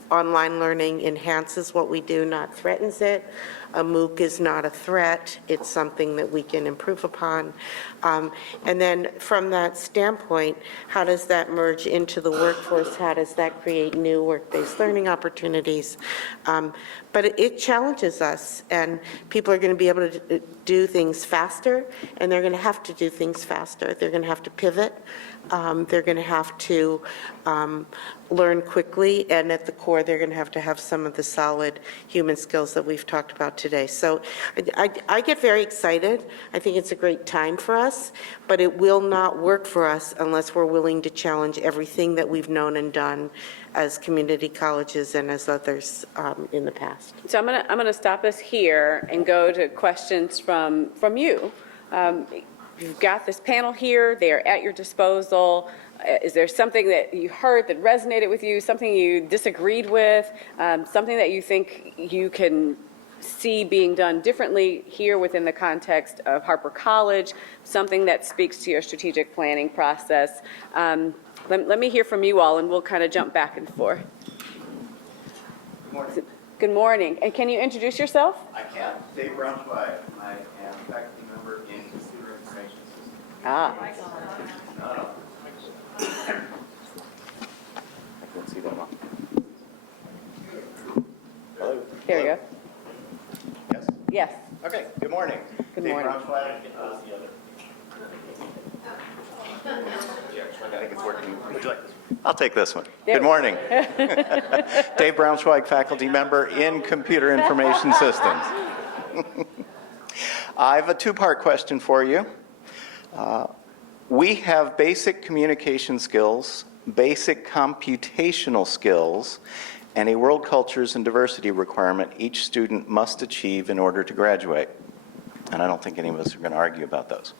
online learning enhances what we do, not threatens it. A MOOC is not a threat. It's something that we can improve upon. And then from that standpoint, how does that merge into the workforce? How does that create new work-based learning opportunities? But it challenges us, and people are going to be able to do things faster, and they're going to have to do things faster. They're going to have to pivot. They're going to have to learn quickly, and at the core, they're going to have some of the solid human skills that we've talked about today. So I get very excited. I think it's a great time for us, but it will not work for us unless we're willing to challenge everything that we've known and done as community colleges and as others in the past. So I'm gonna stop us here and go to questions from you. You've got this panel here, they are at your disposal. Is there something that you heard that resonated with you, something you disagreed with, something that you think you can see being done differently here within the context of Harper College, something that speaks to your strategic planning process? Let me hear from you all, and we'll kind of jump back and forth. Good morning. Good morning. And can you introduce yourself? I can. Dave Braunschweig. I am faculty member in Computer Information Systems. Ah. No. I couldn't see that well. Hello. Here we go. Yes. Yes. Okay. Good morning. Good Dave morning. Braunschweig. I think it's working. Would you like this? I'll take this one. There Good we morning. Dave Braunschweig, faculty member in Computer Information Systems. I have a two-part question for you. We have basic communication skills, basic computational skills, and a world cultures and diversity requirement each student must achieve in order to graduate. And I don't think any of us are going to argue about those.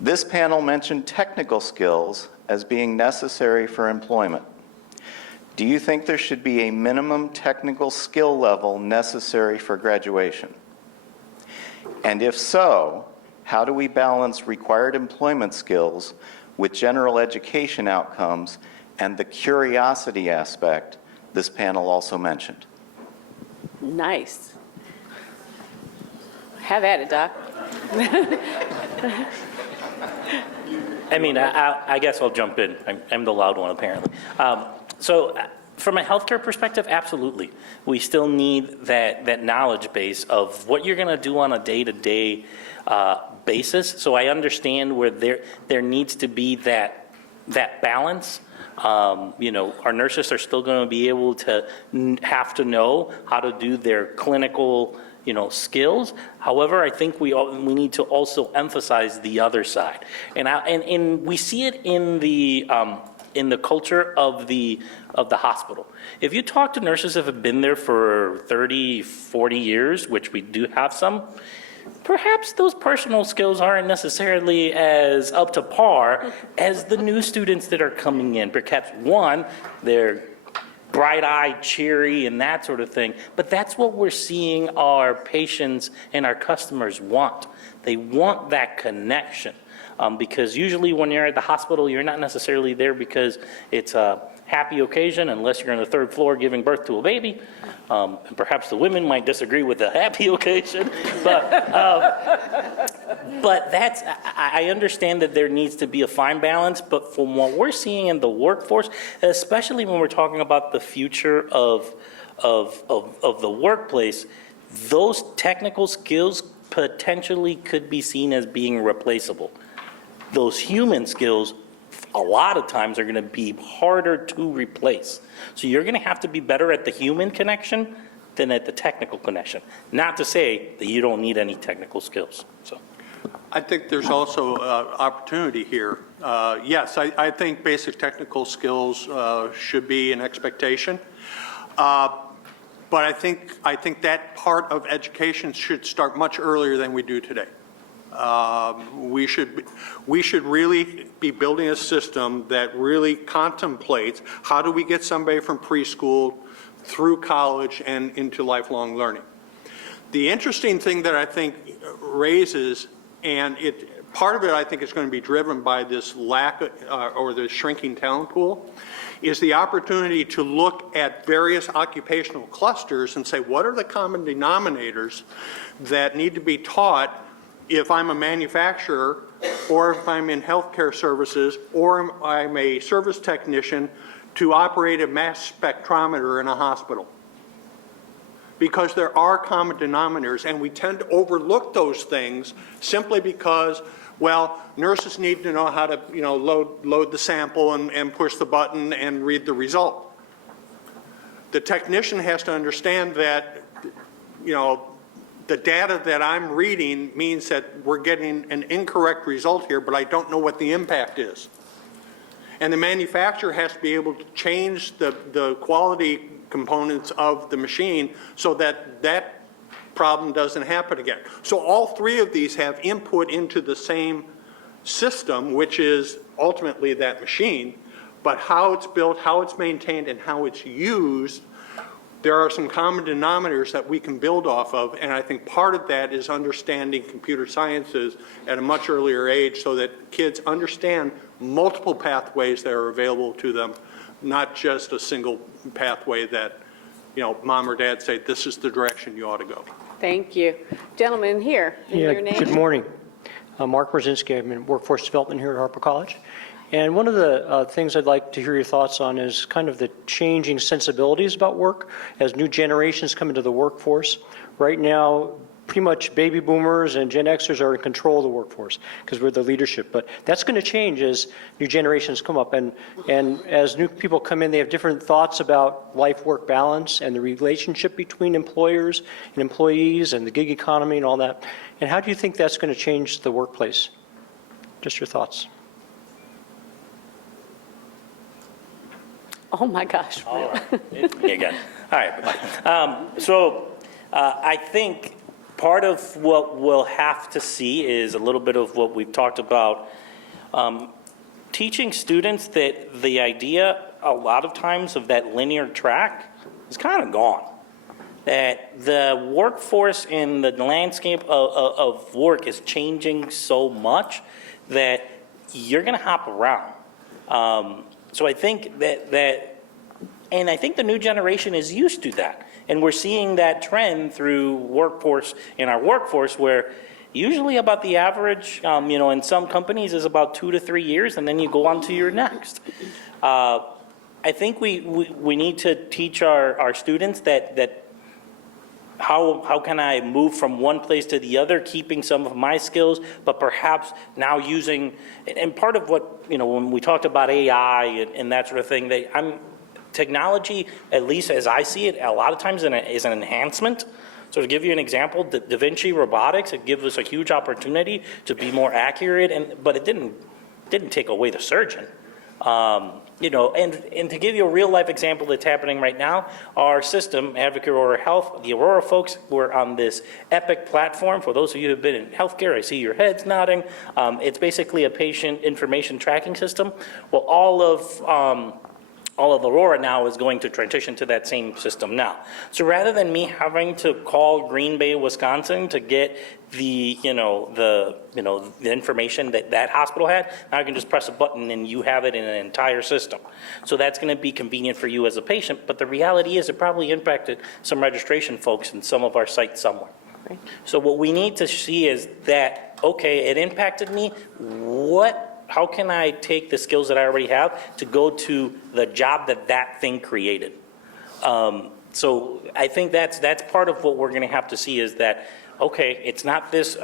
This panel mentioned technical skills as being necessary for employment. Do you think there should be a minimum technical skill level necessary for graduation? And if so, how do we balance required employment skills with general education outcomes and the curiosity aspect this panel also mentioned? Nice. Have at it, Doc. I mean, I guess I'll jump in. I'm the loud one, apparently. So from a healthcare perspective, absolutely. We still need that knowledge base of what you're going to do on a day-to-day basis. So I understand where there needs to be that balance. You know, our nurses are still going to be able to have to know how to do their clinical, you know, skills. However, I think we need to also emphasize the other side, and we see it in the culture of the hospital. If you talk to nurses that have been there for 30, 40 years, which we do have some, perhaps those personal skills aren't necessarily as up to par as the new students that are coming in. Perhaps one, they're bright-eyed, cheery, and that sort of thing. But that's what we're seeing our patients and our customers want. They want that connection. Because usually when you're at the hospital, you're not necessarily there because it's a happy occasion, unless you're on the third floor giving birth to a baby. And perhaps the women might disagree with the happy occasion, but that's, I understand that there needs to be a fine balance, but from what we're seeing in the workforce, especially when we're talking about the future of the workplace, those technical skills potentially could be seen as being replaceable. Those human skills, a lot of times, are going to be harder to replace. So you're going to have to be better at the human connection than at the technical connection. Not to say that you don't need any technical skills. So I think there's also opportunity here. Yes, I think basic technical skills should be an expectation. But I think that part of education should start much earlier than we do today. We should really be building a system that really contemplates how do we get somebody from preschool through college and into lifelong learning. The interesting thing that I think raises, and part of it I think is going to be driven by this lack or the shrinking talent pool, is the opportunity to look at various occupational clusters and say, what are the common denominators that need to be taught if I'm a manufacturer, or if I'm in healthcare services, or I'm a service technician to operate a mass spectrometer in a hospital. Because there are common denominators, and we tend to overlook those things simply because, well, nurses need to know how to, you know, load the sample and push the button and read the result. The technician has to understand that, you know, the data that I'm reading means that we're getting an incorrect result here, but I don't know what the impact is. And the manufacturer has to be able to change the quality components of the machine so that that problem doesn't happen again. So all three of these have input into the same system, which is ultimately that machine, but how it's built, how it's maintained, and how it's used, there are some common denominators that we can build off of, and I think part of that is understanding computer sciences at a much earlier age so that kids understand multiple pathways that are available to them, not just a single pathway that, you know, mom or dad say, this is the direction you ought to go. Thank you. Gentleman here, and your name? Good morning. Mark Brzezinski. I'm in workforce development here at Harper College. And one of the things I'd like to hear your thoughts on is kind of the changing sensibilities about work as new generations come into the workforce. Right now, pretty much baby boomers and Gen Xers are in control of the workforce because we're the leadership. But that's going to change as new generations come up. And as new people come in, they have different thoughts about life-work balance and the relationship between employers and employees and the gig economy and all that. And how do you think that's going to change the workplace? Just your thoughts. Oh, my gosh. All right. Me again. All right. I think part of what we'll have to see is a little bit of what we've talked about, teaching students that the idea a lot of times of that linear track is kind of gone. That the workforce and the landscape of work is changing so much that you're going to hop around. So I think and I think the new generation is used to that. And we're seeing that trend through in our workforce, where usually about the average, in some companies is about 2 to 3 years, and then you go on to your next. I think we need to teach our students that how can I move from one place to the other, keeping some of my skills, but perhaps now using, and part of what, when we talked about AI and that sort of thing, technology, at least as I see it, a lot of times is an enhancement. So to give you an example, Da Vinci Robotics, it gives us a huge opportunity to be more accurate, but it didn't take away the surgeon. And to give you a real life example that's happening right now, our system, Advocate Aurora Health, the Aurora folks were on this Epic platform. For those of you who have been in healthcare, I see your heads nodding. It's basically a patient information tracking system. Well, all of Aurora now is going to transition to that same system now. So rather than me having to call Green Bay, Wisconsin to get the information that hospital had, now I can just press a button and you have it in an entire system. So that's going to be convenient for you as a patient, but the reality is it probably impacted some registration folks in some of our sites somewhere. Right. So what we need to see is that, okay, it impacted me, how can I take the skills that I already have to go to the job that thing created? So I think that's part of what we're going to have to see is that, okay, it's not this,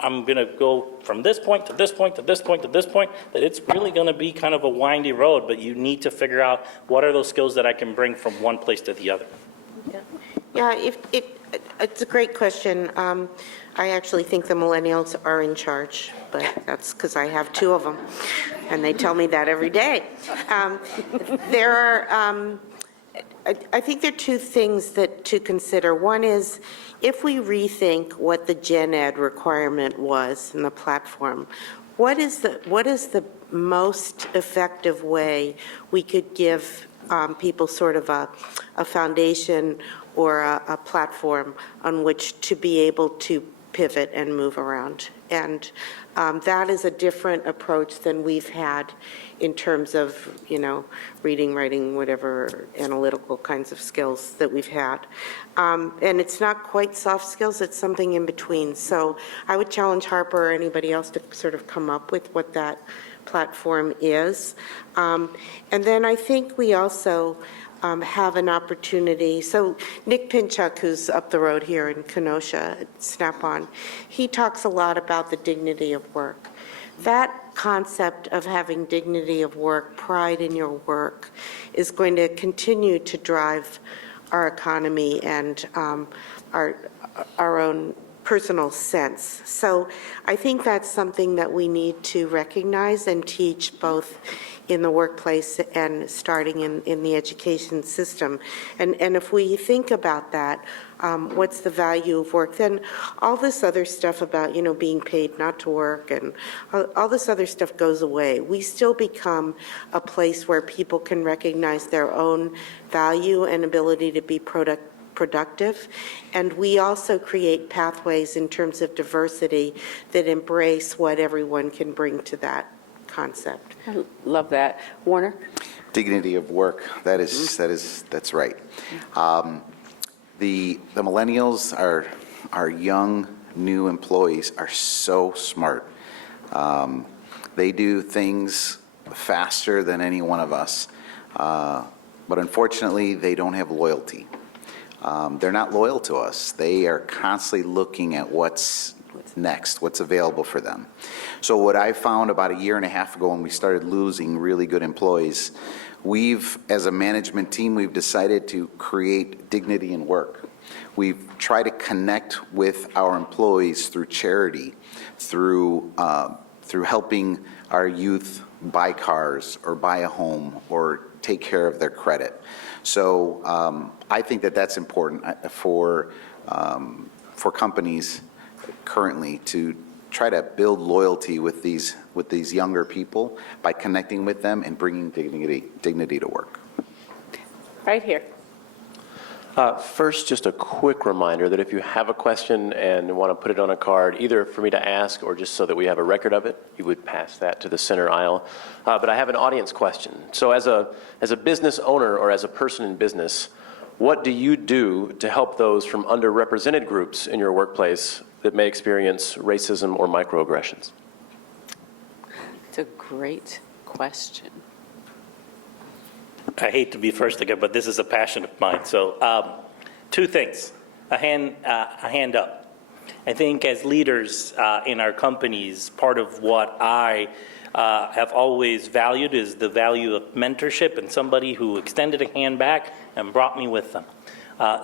I'm going to go from this point to this point to this point to this point, that it's really going to be kind of a windy road, but you need to figure out what are those skills that I can bring from one place to the other. Yeah, it's a great question. I actually think the millennials are in charge, but that's because I have 2 of them, and they tell me that every day. I think there are 2 things to consider. One is, if we rethink what the Gen Ed requirement was in the platform, what is the most effective way we could give people sort of a foundation or a platform on which to be able to pivot and move around? And that is a different approach than we've had in terms of, reading, writing, whatever analytical kinds of skills that we've had. And it's not quite soft skills, it's something in between. So I would challenge Harper or anybody else to sort of come up with what that platform is. And then I think we also have an opportunity. So Nick Pinchuk, who's up the road here in Kenosha at Snap-on, he talks a lot about the dignity of work. That concept of having dignity of work, pride in your work, is going to continue to drive our economy and our own personal sense. So I think that's something that we need to recognize and teach both in the workplace and starting in the education system. And if we think about that, what's the value of work, then all this other stuff about, being paid not to work and all this other stuff goes away. We still become a place where people can recognize their own value and ability to be productive. And we also create pathways in terms of diversity that embrace what everyone can bring to that concept. I love that. Warner? Dignity of work, that's right. The millennials, our young, new employees are so smart. They do things faster than any one of us, but unfortunately, they don't have loyalty. they're not loyal to us. They are constantly looking at what's next, what's available for them. So what I found about a year and a half ago when we started losing really good employees, as a management team, we've decided to create dignity in work. We've tried to connect with our employees through charity, through helping our youth buy cars or buy a home or take care of their credit. So I think that that's important for companies currently to try to build loyalty with these younger people by connecting with them and bringing dignity to work. Right here. First, just a quick reminder that if you have a question and want to put it on a card, either for me to ask or just so that we have a record of it, you would pass that to the center aisle. But I have an audience question. So as a business owner or as a person in business, what do you do to help those from underrepresented groups in your workplace that may experience racism or microaggressions? It's a great question. I hate to be first again, but this is a passion of mine. So two things, a hand up. I think as leaders in our companies, part of what I have always valued is the value of mentorship and somebody who extended a hand back and brought me with them.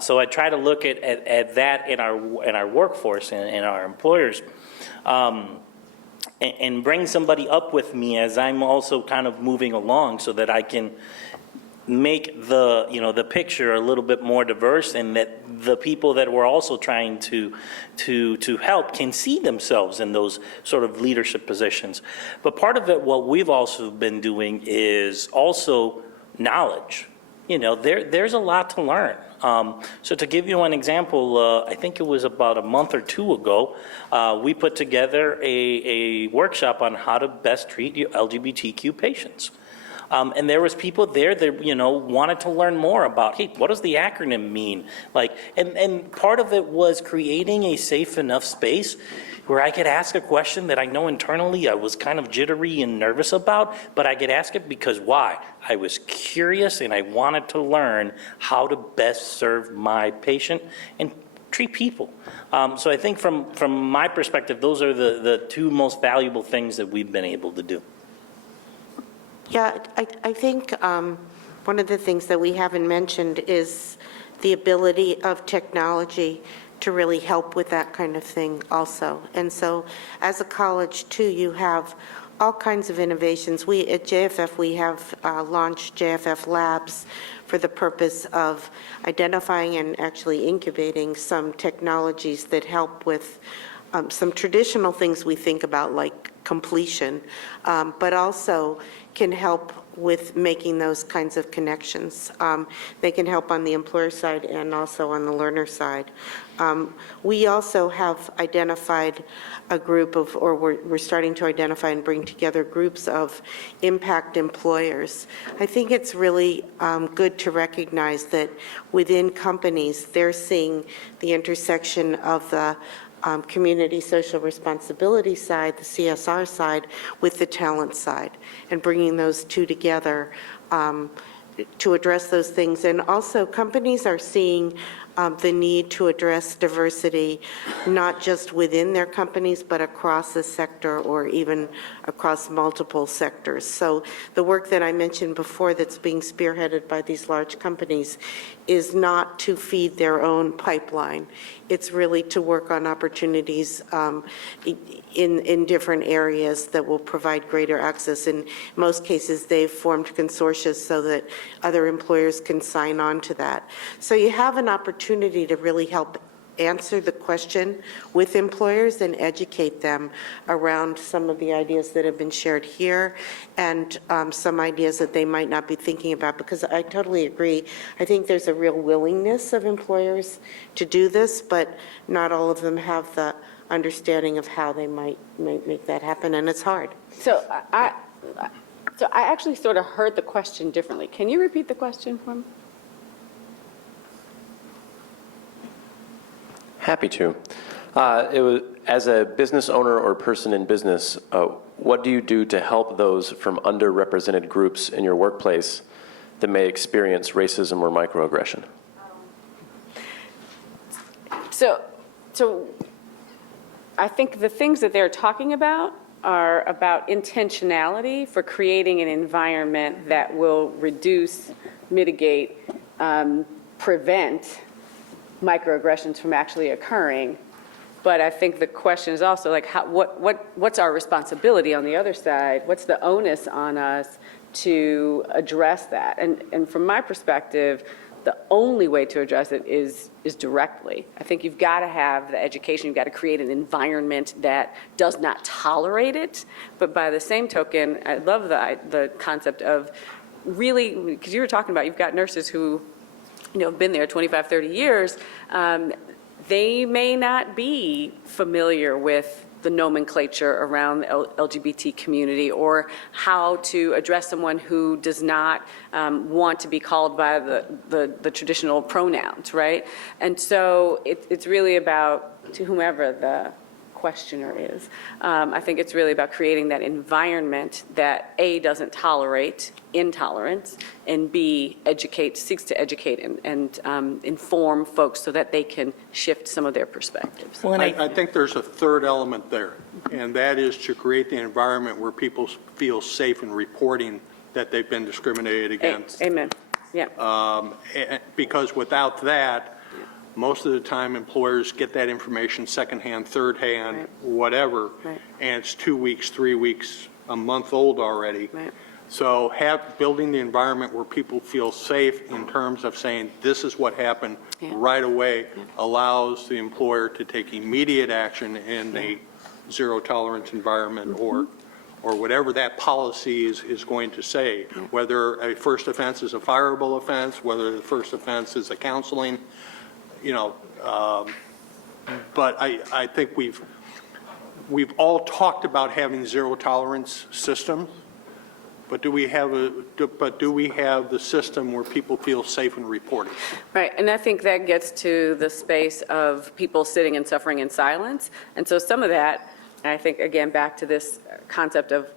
So I try to look at that in our workforce and in our employers, and bring somebody up with me as I'm also kind of moving along, so that I can make the picture a little bit more diverse, and that the people that we're also trying to help can see themselves in those sort of leadership positions. But part of it, what we've also been doing is also knowledge. There's a lot to learn. So to give you an example, I think it was about a month or two ago, we put together a workshop on how to best treat LGBTQ patients. And there was people there that, wanted to learn more about, hey, what does the acronym mean? And part of it was creating a safe enough space where I could ask a question that I know internally I was kind of jittery and nervous about, but I could ask it because why? I was curious and I wanted to learn how to best serve my patient and treat people. So I think from my perspective, those are the two most valuable things that we've been able to do. Yeah, I think one of the things that we haven't mentioned is the ability of technology to really help with that kind of thing also. And so as a college too, you have all kinds of innovations. We at JFF, we have launched JFF Labs for the purpose of identifying and actually incubating some technologies that help with some traditional things we think about, like completion, but also can help with making those kinds of connections. They can help on the employer side and also on the learner side. We also have identified a group of, or we're starting to identify and bring together groups of impact employers. I think it's really good to recognize that within companies, they're seeing the intersection of the community social responsibility side, the CSR side, with the talent side, and bringing those two together to address those things. And also, companies are seeing the need to address diversity, not just within their companies, but across the sector or even across multiple sectors. So the work that I mentioned before that's being spearheaded by these large companies is not to feed their own pipeline. It's really to work on opportunities in different areas that will provide greater access. In most cases, they've formed consortia so that other employers can sign on to that. So you have an opportunity to really help answer the question with employers and educate them around some of the ideas that have been shared here and some ideas that they might not be thinking about, because I totally agree. I think there's a real willingness of employers to do this, but not all of them have the understanding of how they might make that happen, and it's hard. So I actually sort of heard the question differently. Can you repeat the question for me? Happy to. As a business owner or person in business, what do you do to help those from underrepresented groups in your workplace that may experience racism or microaggression? So I think the things that they're talking about are about intentionality for creating an environment that will reduce, mitigate, prevent microaggressions from actually occurring. But I think the question is also like, what's our responsibility on the other side? What's the onus on us to address that? And from my perspective, the only way to address it is directly. I think you've got to have the education, you've got to create an environment that does not tolerate it. But by the same token, I love the concept of really, because you were talking about, you've got nurses who, have been there 25, 30 years. They may not be familiar with the nomenclature around the LGBT community or how to address someone who does not want to be called by the traditional pronouns, right? And so it's really about, to whomever the questioner is, I think it's really about creating that environment that A, doesn't tolerate intolerance, and B, seeks to educate and inform folks so that they can shift some of their perspectives. I think there's a third element there, and that is to create the environment where people feel safe in reporting that they've been discriminated against. Amen. Yeah. Because without that, most of the time employers get that information secondhand, thirdhand, Right. whatever, Right. and it's 2 weeks, 3 weeks, a month old already. Right. So building the environment where people feel safe in terms of saying, this is what happened Yeah. right away, allows the employer to take immediate action in a zero tolerance environment or whatever that policy is going to say, whether a first offense is a fireable offense, whether the first offense is a counseling, but I think we've all talked about having zero tolerance systems, but do we have the system where people feel safe in reporting? Right, and I think that gets to the space of people sitting and suffering in silence. And so some of that, and I think, again, back to this concept of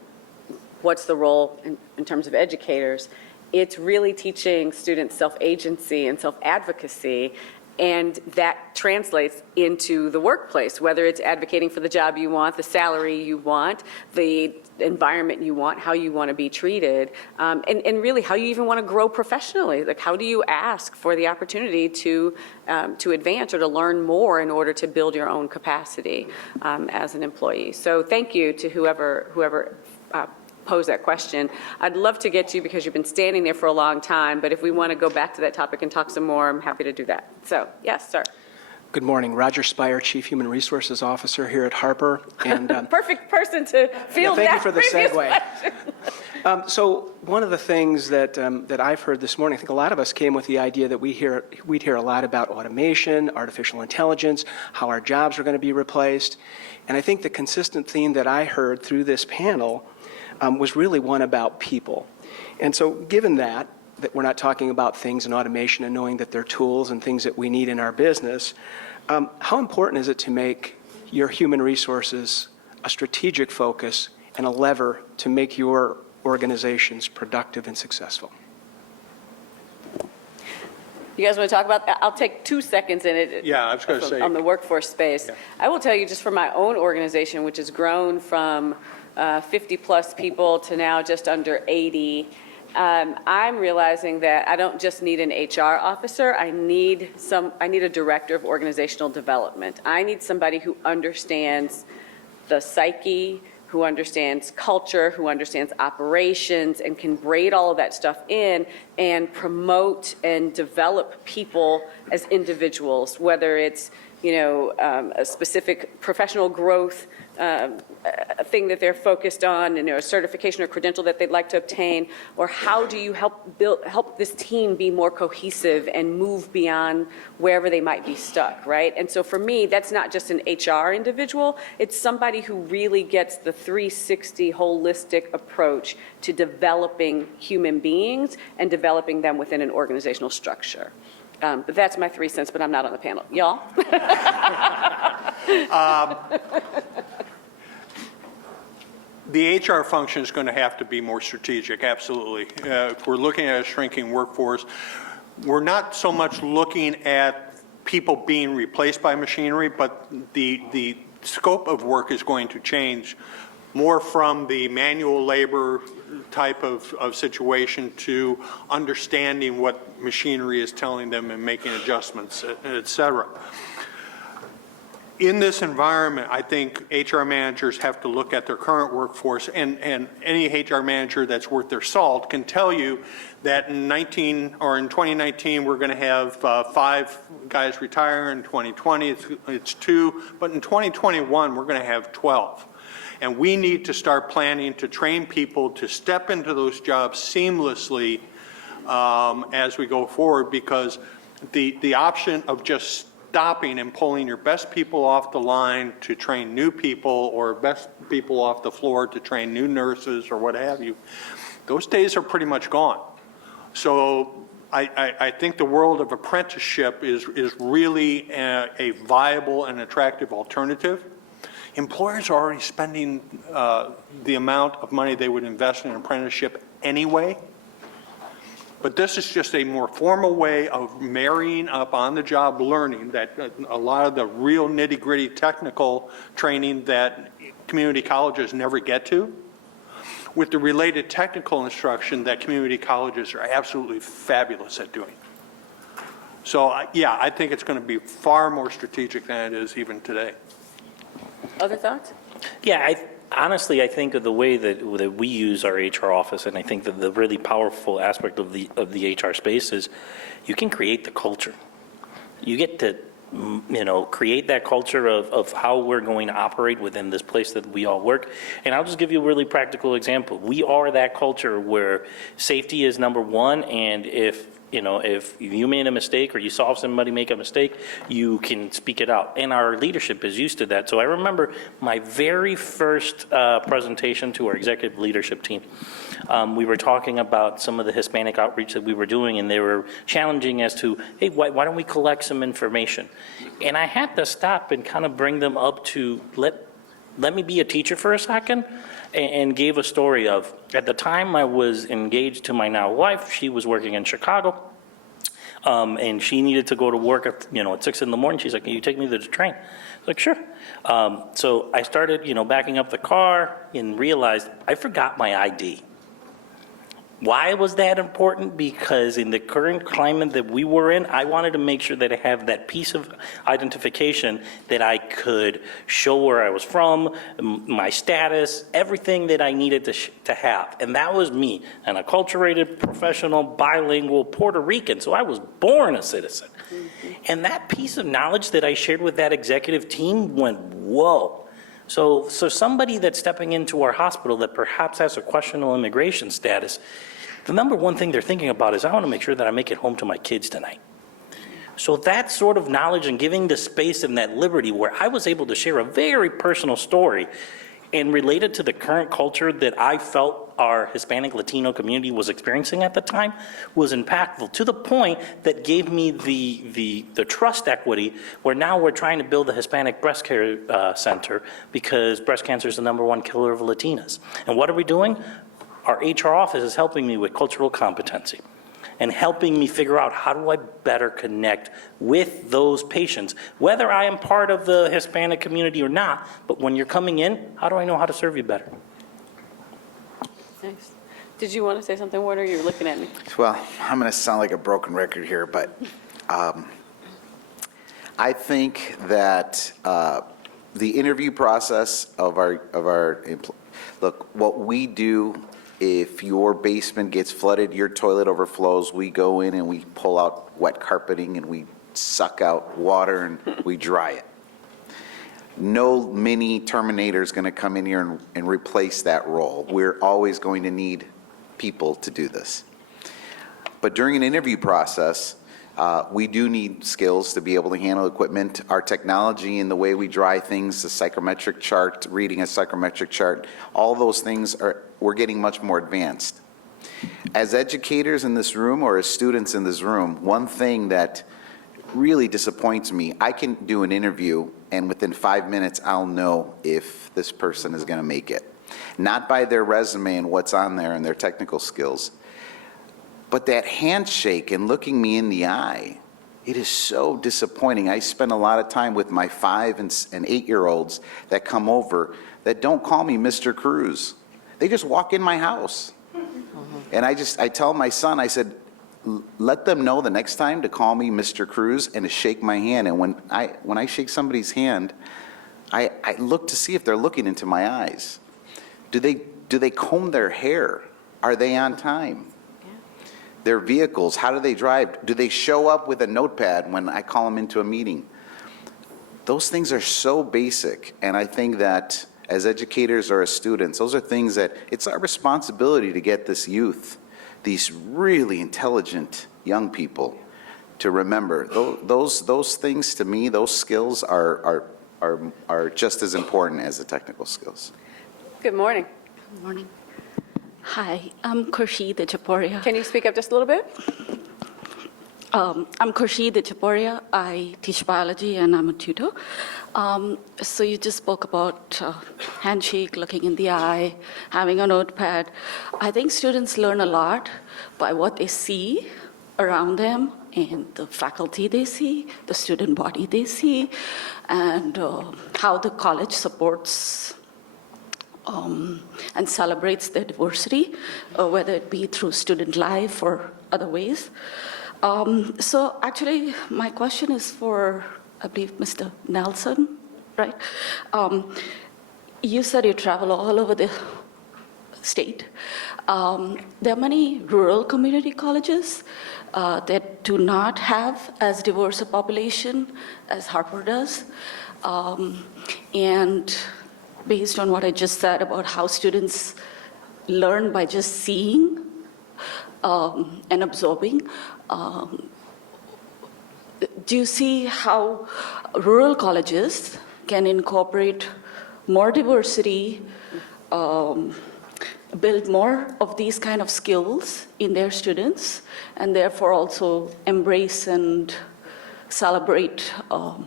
what's the role in terms of educators, it's really teaching students self-agency and self-advocacy. And that translates into the workplace, whether it's advocating for the job you want, the salary you want, the environment you want, how you want to be treated, and really how you even want to grow professionally. Like, how do you ask for the opportunity to advance or to learn more in order to build your own capacity as an employee? So thank you to whoever pose that question. I'd love to get to you because you've been standing there for a long time, but if we want to go back to that topic and talk some more, I'm happy to do that. So, yes, sir. Good morning. Roger Spire, Chief Human Resources Officer here at Harper. And Perfect person to field thank that you for the previous segue. question. So one of the things that I've heard this morning, I think a lot of us came with the idea that we'd hear a lot about automation, artificial intelligence, how our jobs are going to be replaced. And I think the consistent theme that I heard through this panel was really one about people. And so given that we're not talking about things in automation and knowing that they're tools and things that we need in our business, how important is it to make your human resources a strategic focus and a lever to make your organizations productive and successful? You guys want to talk about that? I'll take 2 seconds in it. Yeah, I was going to say. On the workforce space. Yeah. I will tell you just for my own organization, which has grown from 50-plus people to now just under 80, I'm realizing that I don't just need an HR officer. I need a director of organizational development. I need somebody who understands the psyche, who understands culture, who understands operations, and can braid all of that stuff in and promote and develop people as individuals, whether it's, a specific professional growth thing that they're focused on, a certification or credential that they'd like to obtain, or how do you help this team be more cohesive and move beyond wherever they might be stuck, right? And so for me, that's not just an HR individual, it's somebody who really gets the 360 holistic approach to developing human beings and developing them within an organizational structure. But that's my 3 cents, but I'm not on the panel. Y'all? The HR function is going to have to be more strategic, absolutely. If we're looking at a shrinking workforce, we're not so much looking at people being replaced by machinery, but the scope of work is going to change more from the manual labor type of situation to understanding what machinery is telling them and making adjustments, et cetera. In this environment, I think HR managers have to look at their current workforce, and any HR manager that's worth their salt can tell you that in 2019, we're going to have 5 guys retire. In 2020, it's 2, but in 2021, we're going to have 12. And we need to start planning to train people to step into those jobs seamlessly as we go forward, because the option of just stopping and pulling your best people off the line to train new people, or best people off the floor to train new nurses or what have you, those days are pretty much gone. So I think the world of apprenticeship is really a viable and attractive alternative. Employers are already spending the amount of money they would invest in an apprenticeship anyway. But this is just a more formal way of marrying up on-the-job learning, that a lot of the real nitty-gritty technical training that community colleges never get to, with the related technical instruction that community colleges are absolutely fabulous at doing. So, yeah, I think it's going to be far more strategic than it is even today. Other thoughts? Yeah, honestly, I think of the way that we use our HR office, and I think that the really powerful aspect of the HR space is you can create the culture. You get to, create that culture of how we're going to operate within this place that we all work. And I'll just give you a really practical example. We are that culture where safety is number one, and if you made a mistake or you saw somebody make a mistake, you can speak it out. And our leadership is used to that. So I remember my very first presentation to our executive leadership team. We were talking about some of the Hispanic outreach that we were doing, and they were challenging as to, hey, why don't we collect some information? And I had to stop and kind of bring them up to let me be a teacher for a second, and gave a story of, at the time I was engaged to my now wife, she was working in Chicago, and she needed to go to work at 6 in the morning. She's like, can you take me to the train? I was like, sure. So I started, backing up the car and realized I forgot my ID. Why was that important? Because in the current climate that we were in, I wanted to make sure that I have that piece of identification that I could show where I was from, my status, everything that I needed to have. And that was me, an acculturated, professional, bilingual Puerto Rican. So I was born a citizen. Mm-hmm. And that piece of knowledge that I shared with that executive team went, whoa. So somebody that's stepping into our hospital that perhaps has a questionable immigration status, the number one thing they're thinking about is, I want to make sure that I make it home to my kids tonight. So that sort of knowledge and giving the space and that liberty where I was able to share a very personal story and related to the current culture that I felt our Hispanic Latino community was experiencing at the time was impactful, to the point that gave me the trust equity where now we're trying to build a Hispanic breast care center, because breast cancer is the #1 killer of Latinas. And what are we doing? Our HR office is helping me with cultural competency and helping me figure out, how do I better connect with those patients, whether I am part of the Hispanic community or not. But when you're coming in, how do I know how to serve you better? Thanks. Did you want to say something, Warner? You're looking at me. Well, I'm going to sound like a broken record here, but I think that the interview process of our look, what we do, if your basement gets flooded, your toilet overflows, we go in and we pull out wet carpeting and we suck out water and we dry it. No mini Terminator is going to come in here and replace that role. We're always going to need people to do this. But during an interview process, we do need skills to be able to handle equipment. Our technology and the way we dry things, the psychometric chart, reading a psychometric chart, all those things we're getting much more advanced. As educators in this room, or as students in this room, one thing that really disappoints me, I can do an interview and within 5 minutes I'll know if this person is going to make it. Not by their resume and what's on there and their technical skills, but that handshake and looking me in the eye It is so disappointing. I spend a lot of time with my 5 and 8-year-olds that come over that don't call me Mr. Cruz. They just walk in my house. And I tell my son, I said, let them know the next time to call me Mr. Cruz and to shake my hand. And when I shake somebody's hand, I look to see if they're looking into my eyes. Do they comb their hair? Are they on time? Their vehicles, how do they drive? Do they show up with a notepad when I call them into a meeting? Those things are so basic, and I think that as educators or as students, those are things that it's our responsibility to get this youth, these really intelligent young people, to remember. Those things, to me, those skills are just as important as the technical skills. Good morning. Good morning. Hi, I'm Khurshid Chaporia. Can you speak up just a little bit? I'm Khurshid Chaporia. I teach biology and I'm a tutor. So you just spoke about handshake, looking in the eye, having a notepad. I think students learn a lot by what they see around them and the faculty they see, the student body they see, and how the college supports and celebrates their diversity, whether it be through student life or other ways. So actually, my question is for, I believe, Mr. Nelson, right? You said you travel all over the state. There are many rural community colleges that do not have as diverse a population as Harper does. And based on what I just said about how students learn by just seeing and absorbing, do you see how rural colleges can incorporate more diversity, build more of these kind of skills in their students, and therefore also embrace and celebrate all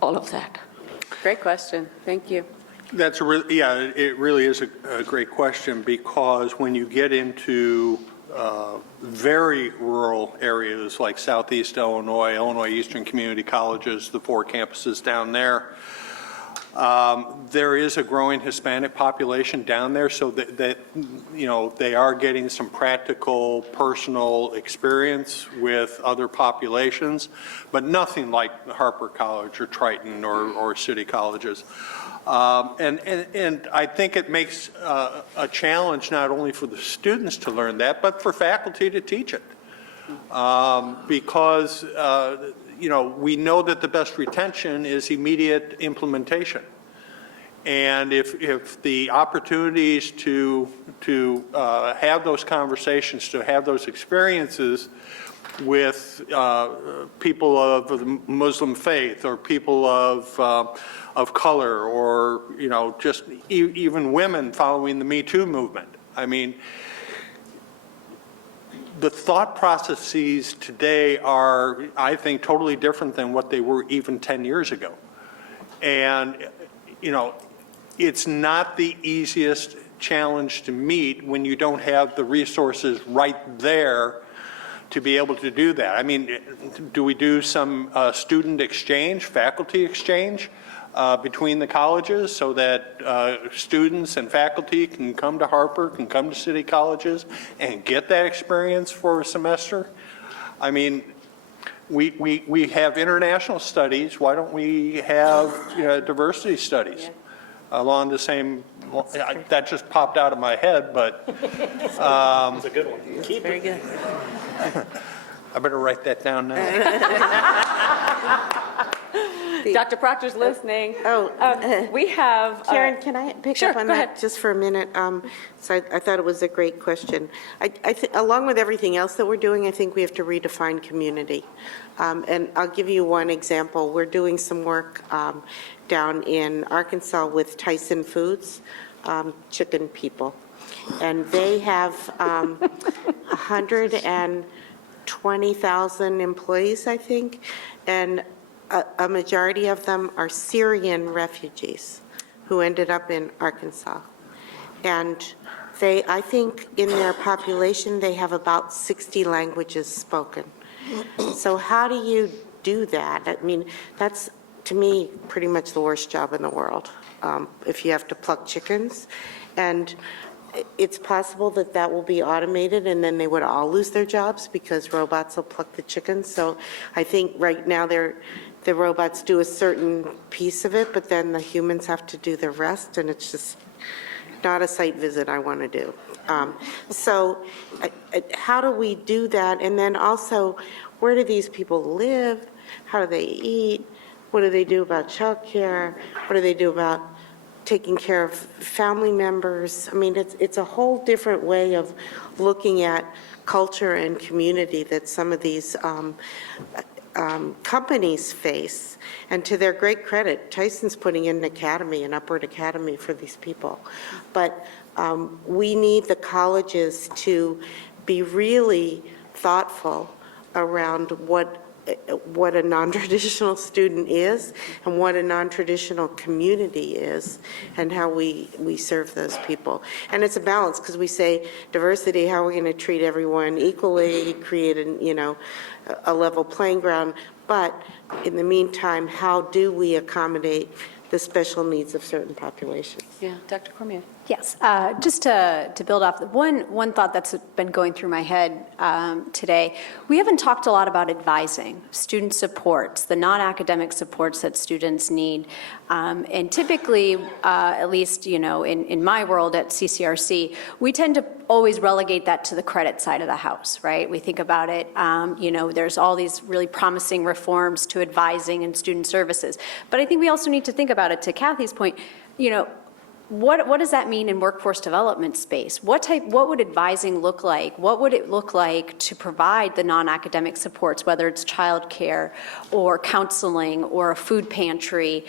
of that? Great question. Thank you. That's it really is a great question, because when you get into very rural areas like Southeast Illinois, Illinois Eastern Community Colleges, the 4 campuses down there, there is a growing Hispanic population down there, so that you know, they are getting some practical, personal experience with other populations, but nothing like Harper College or Triton or city colleges. And I think it makes a challenge not only for the students to learn that, but for faculty to teach it. Because you know, we know that the best retention is immediate implementation. And if the opportunities to have those conversations, to have those experiences with people of the Muslim faith or people of color, or, you know, just even women following the Me Too movement. I mean, the thought processes today are, I think, totally different than what they were even 10 years ago. And, you know, it's not the easiest challenge to meet when you don't have the resources right there to be able to do that. I mean, do we do some student exchange, faculty exchange between the colleges so that students and faculty can come to Harper, can come to city colleges and get that experience for a semester? I mean, we have international studies. Why don't we have diversity studies along the same? That just popped out of my head, but It's a good one. Keep Very it. good. I better write that down now. Dr. Proctor's listening. Oh, We have. Karen, can I pick Sure, up on go that ahead. just for a minute? So I thought it was a great question. Along with everything else that we're doing, I think we have to redefine community. And I'll give you one example. We're doing some work down in Arkansas with Tyson Foods, chicken people. And they have 120,000 employees, I think, and a majority of them are Syrian refugees who ended up in Arkansas. And I think in their population, they have about 60 languages spoken. So how do you do that? I mean, that's, to me, pretty much the worst job in the world, if you have to pluck chickens. And it's possible that that will be automated, and then they would all lose their jobs because robots will pluck the chickens. So I think right now the robots do a certain piece of it, but then the humans have to do the rest, and it's just not a site visit I want to do. So how do we do that? And then also, where do these people live? How do they eat? What do they do about childcare? What do they do about taking care of family members? I mean, it's a whole different way of looking at culture and community that some of these companies face. And to their great credit, Tyson's putting in an academy, an upward academy for these people. But we need the colleges to be really thoughtful around what a non-traditional student is and what a non-traditional community is and how we serve those people. And it's a balance, because we say diversity, how are we going to treat everyone equally, create a level playing ground, but in the meantime, how do we accommodate the special needs of certain populations? Yeah, Dr. Cormier. Yes, just to build off, one thought that's been going through my head today, we haven't talked a lot about advising, student supports, the non-academic supports that students need. And typically, at least, in my world at CCRC, we tend to always relegate that to the credit side of the house, right? We think about it, there's all these really promising reforms to advising and student services. But I think we also need to think about it, to Kathy's point, what does that mean in workforce development space? What would advising look like? What would it look like to provide the non-academic supports, whether it's childcare or counseling or a food pantry,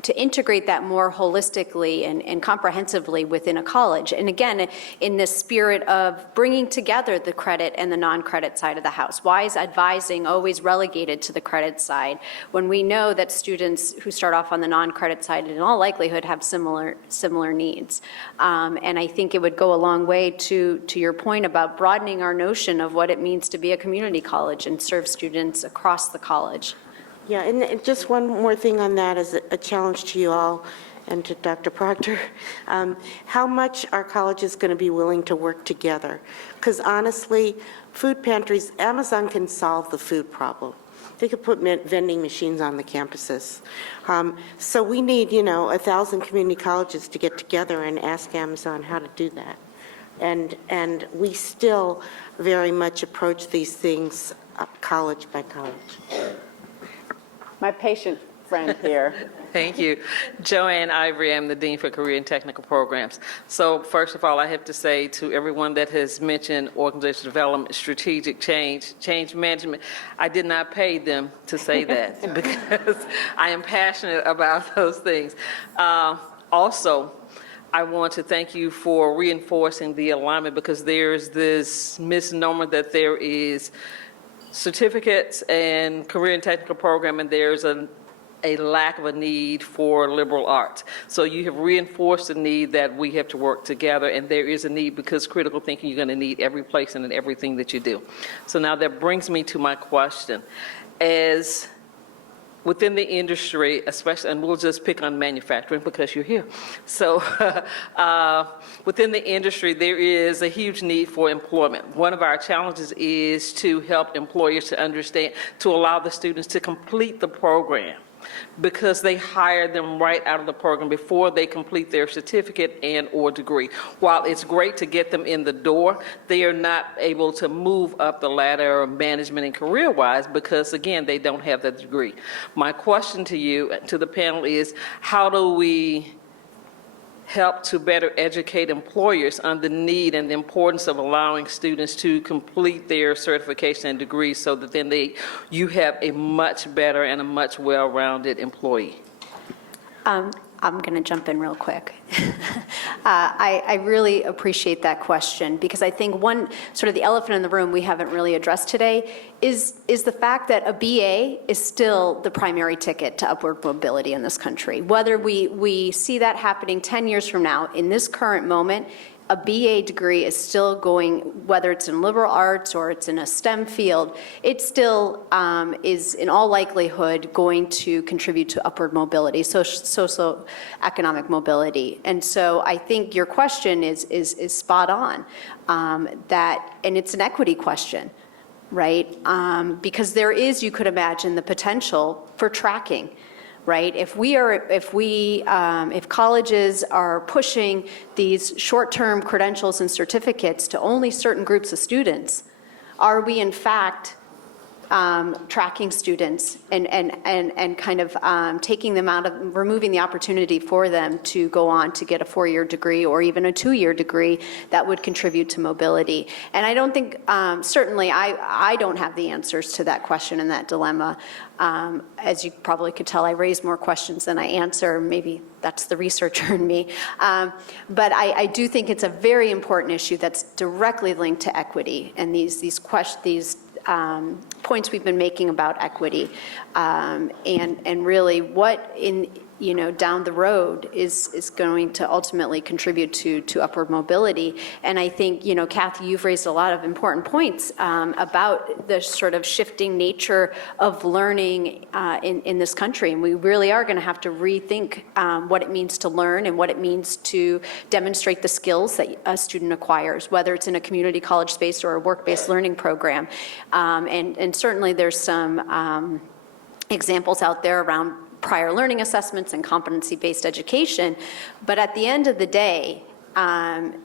to integrate that more holistically and comprehensively within a college. And again, in the spirit of bringing together the credit and the non-credit side of the house. Why is advising always relegated to the credit side when we know that students who start off on the non-credit side in all likelihood have similar needs? And I think it would go a long way to your point about broadening our notion of what it means to be a community college and serve students across the college. Yeah, and just one more thing on that as a challenge to you all and to Dr. Proctor. How much are colleges going to be willing to work together? Because honestly, food pantries, Amazon can solve the food problem. They could put vending machines on the campuses. So we need, 1,000 community colleges to get together and ask Amazon how to do that. And we still very much approach these things college by college. My patient friend here. Thank you. Joanne Ivory, I'm the Dean for Career and Technical Programs. So first of all, I have to say to everyone that has mentioned organizational development, strategic change management, I did not pay them to say that because I am passionate about those things. Also, I want to thank you for reinforcing the alignment, because there's this misnomer that there is certificates and career and technical program, and there's a lack of a need for liberal arts. So you have reinforced the need that we have to work together, and there is a need, because critical thinking you're going to need every place and in everything that you do. So now that brings me to my question. As within the industry, especially, and we'll just pick on manufacturing because you're here. So within the industry, there is a huge need for employment. One of our challenges is to help employers to understand, to allow the students to complete the program, because they hire them right out of the program before they complete their certificate and or degree. While it's great to get them in the door, they are not able to move up the ladder management and career-wise because, again, they don't have that degree. My question to you, to the panel, is how do we help to better educate employers on the need and the importance of allowing students to complete their certification and degrees so that then you have a much better and a much well-rounded employee? I'm going to jump in real quick. I really appreciate that question, because I think one sort of the elephant in the room we haven't really addressed today is the fact that a BA is still the primary ticket to upward mobility in this country. Whether we see that happening 10 years from now, in this current moment, a BA degree is still going, whether it's in liberal arts or it's in a STEM field, it still is in all likelihood going to contribute to upward mobility, socioeconomic mobility. And so I think your question is spot on, and it's an equity question, right? Because there is, you could imagine, the potential for tracking. Right? If colleges are pushing these short-term credentials and certificates to only certain groups of students, are we in fact tracking students and kind of taking them out of, removing the opportunity for them to go on to get a 4-year degree or even a 2-year degree that would contribute to mobility? And I don't think, certainly I don't have the answers to that question and that dilemma. As you probably could tell, I raise more questions than I answer. Maybe that's the researcher in me. But I do think it's a very important issue that's directly linked to equity and these points we've been making about equity, and really what down the road is going to ultimately contribute to upward mobility. And I think, Kathy, you've raised a lot of important points about the sort of shifting nature of learning in this country. And we really are going to have to rethink what it means to learn and what it means to demonstrate the skills that a student acquires, whether it's in a community college space or a work-based learning program. And certainly there's some examples out there around prior learning assessments and competency-based education. But at the end of the day, there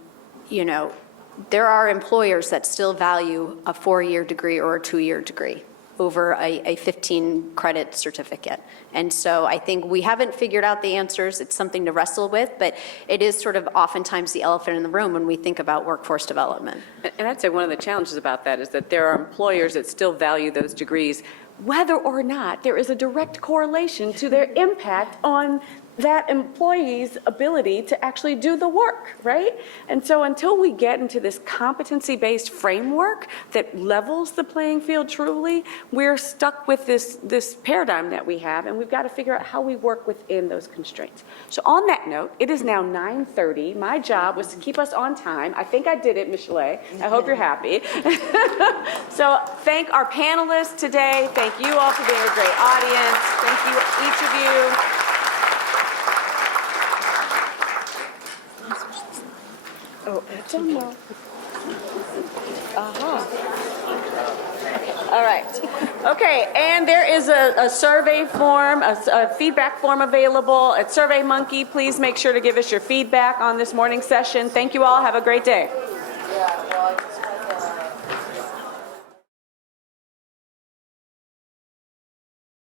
are employers that still value a 4-year degree or a 2-year degree over a 15-credit certificate. And so I think we haven't figured out the answers. It's something to wrestle with, but it is sort of oftentimes the elephant in the room when we think about workforce development. And I'd say one of the challenges about that is that there are employers that still value those degrees, whether or not there is a direct correlation to their impact on that employee's ability to actually do the work, right? And so until we get into this competency-based framework that levels the playing field truly, we're stuck with this paradigm that we have, and we've got to figure out how we work within those constraints. So on that note, it is now 9:30. My job was to keep us on time. I think I did it, Michelet. I hope you're happy. So thank our panelists today. Thank you all for being a great audience. Thank you, each of you. Oh, I don't know. All right. Okay, and there is a survey form, a feedback form available at SurveyMonkey. Please make sure to give us your feedback on this morning's session. Thank you all. Have a great day.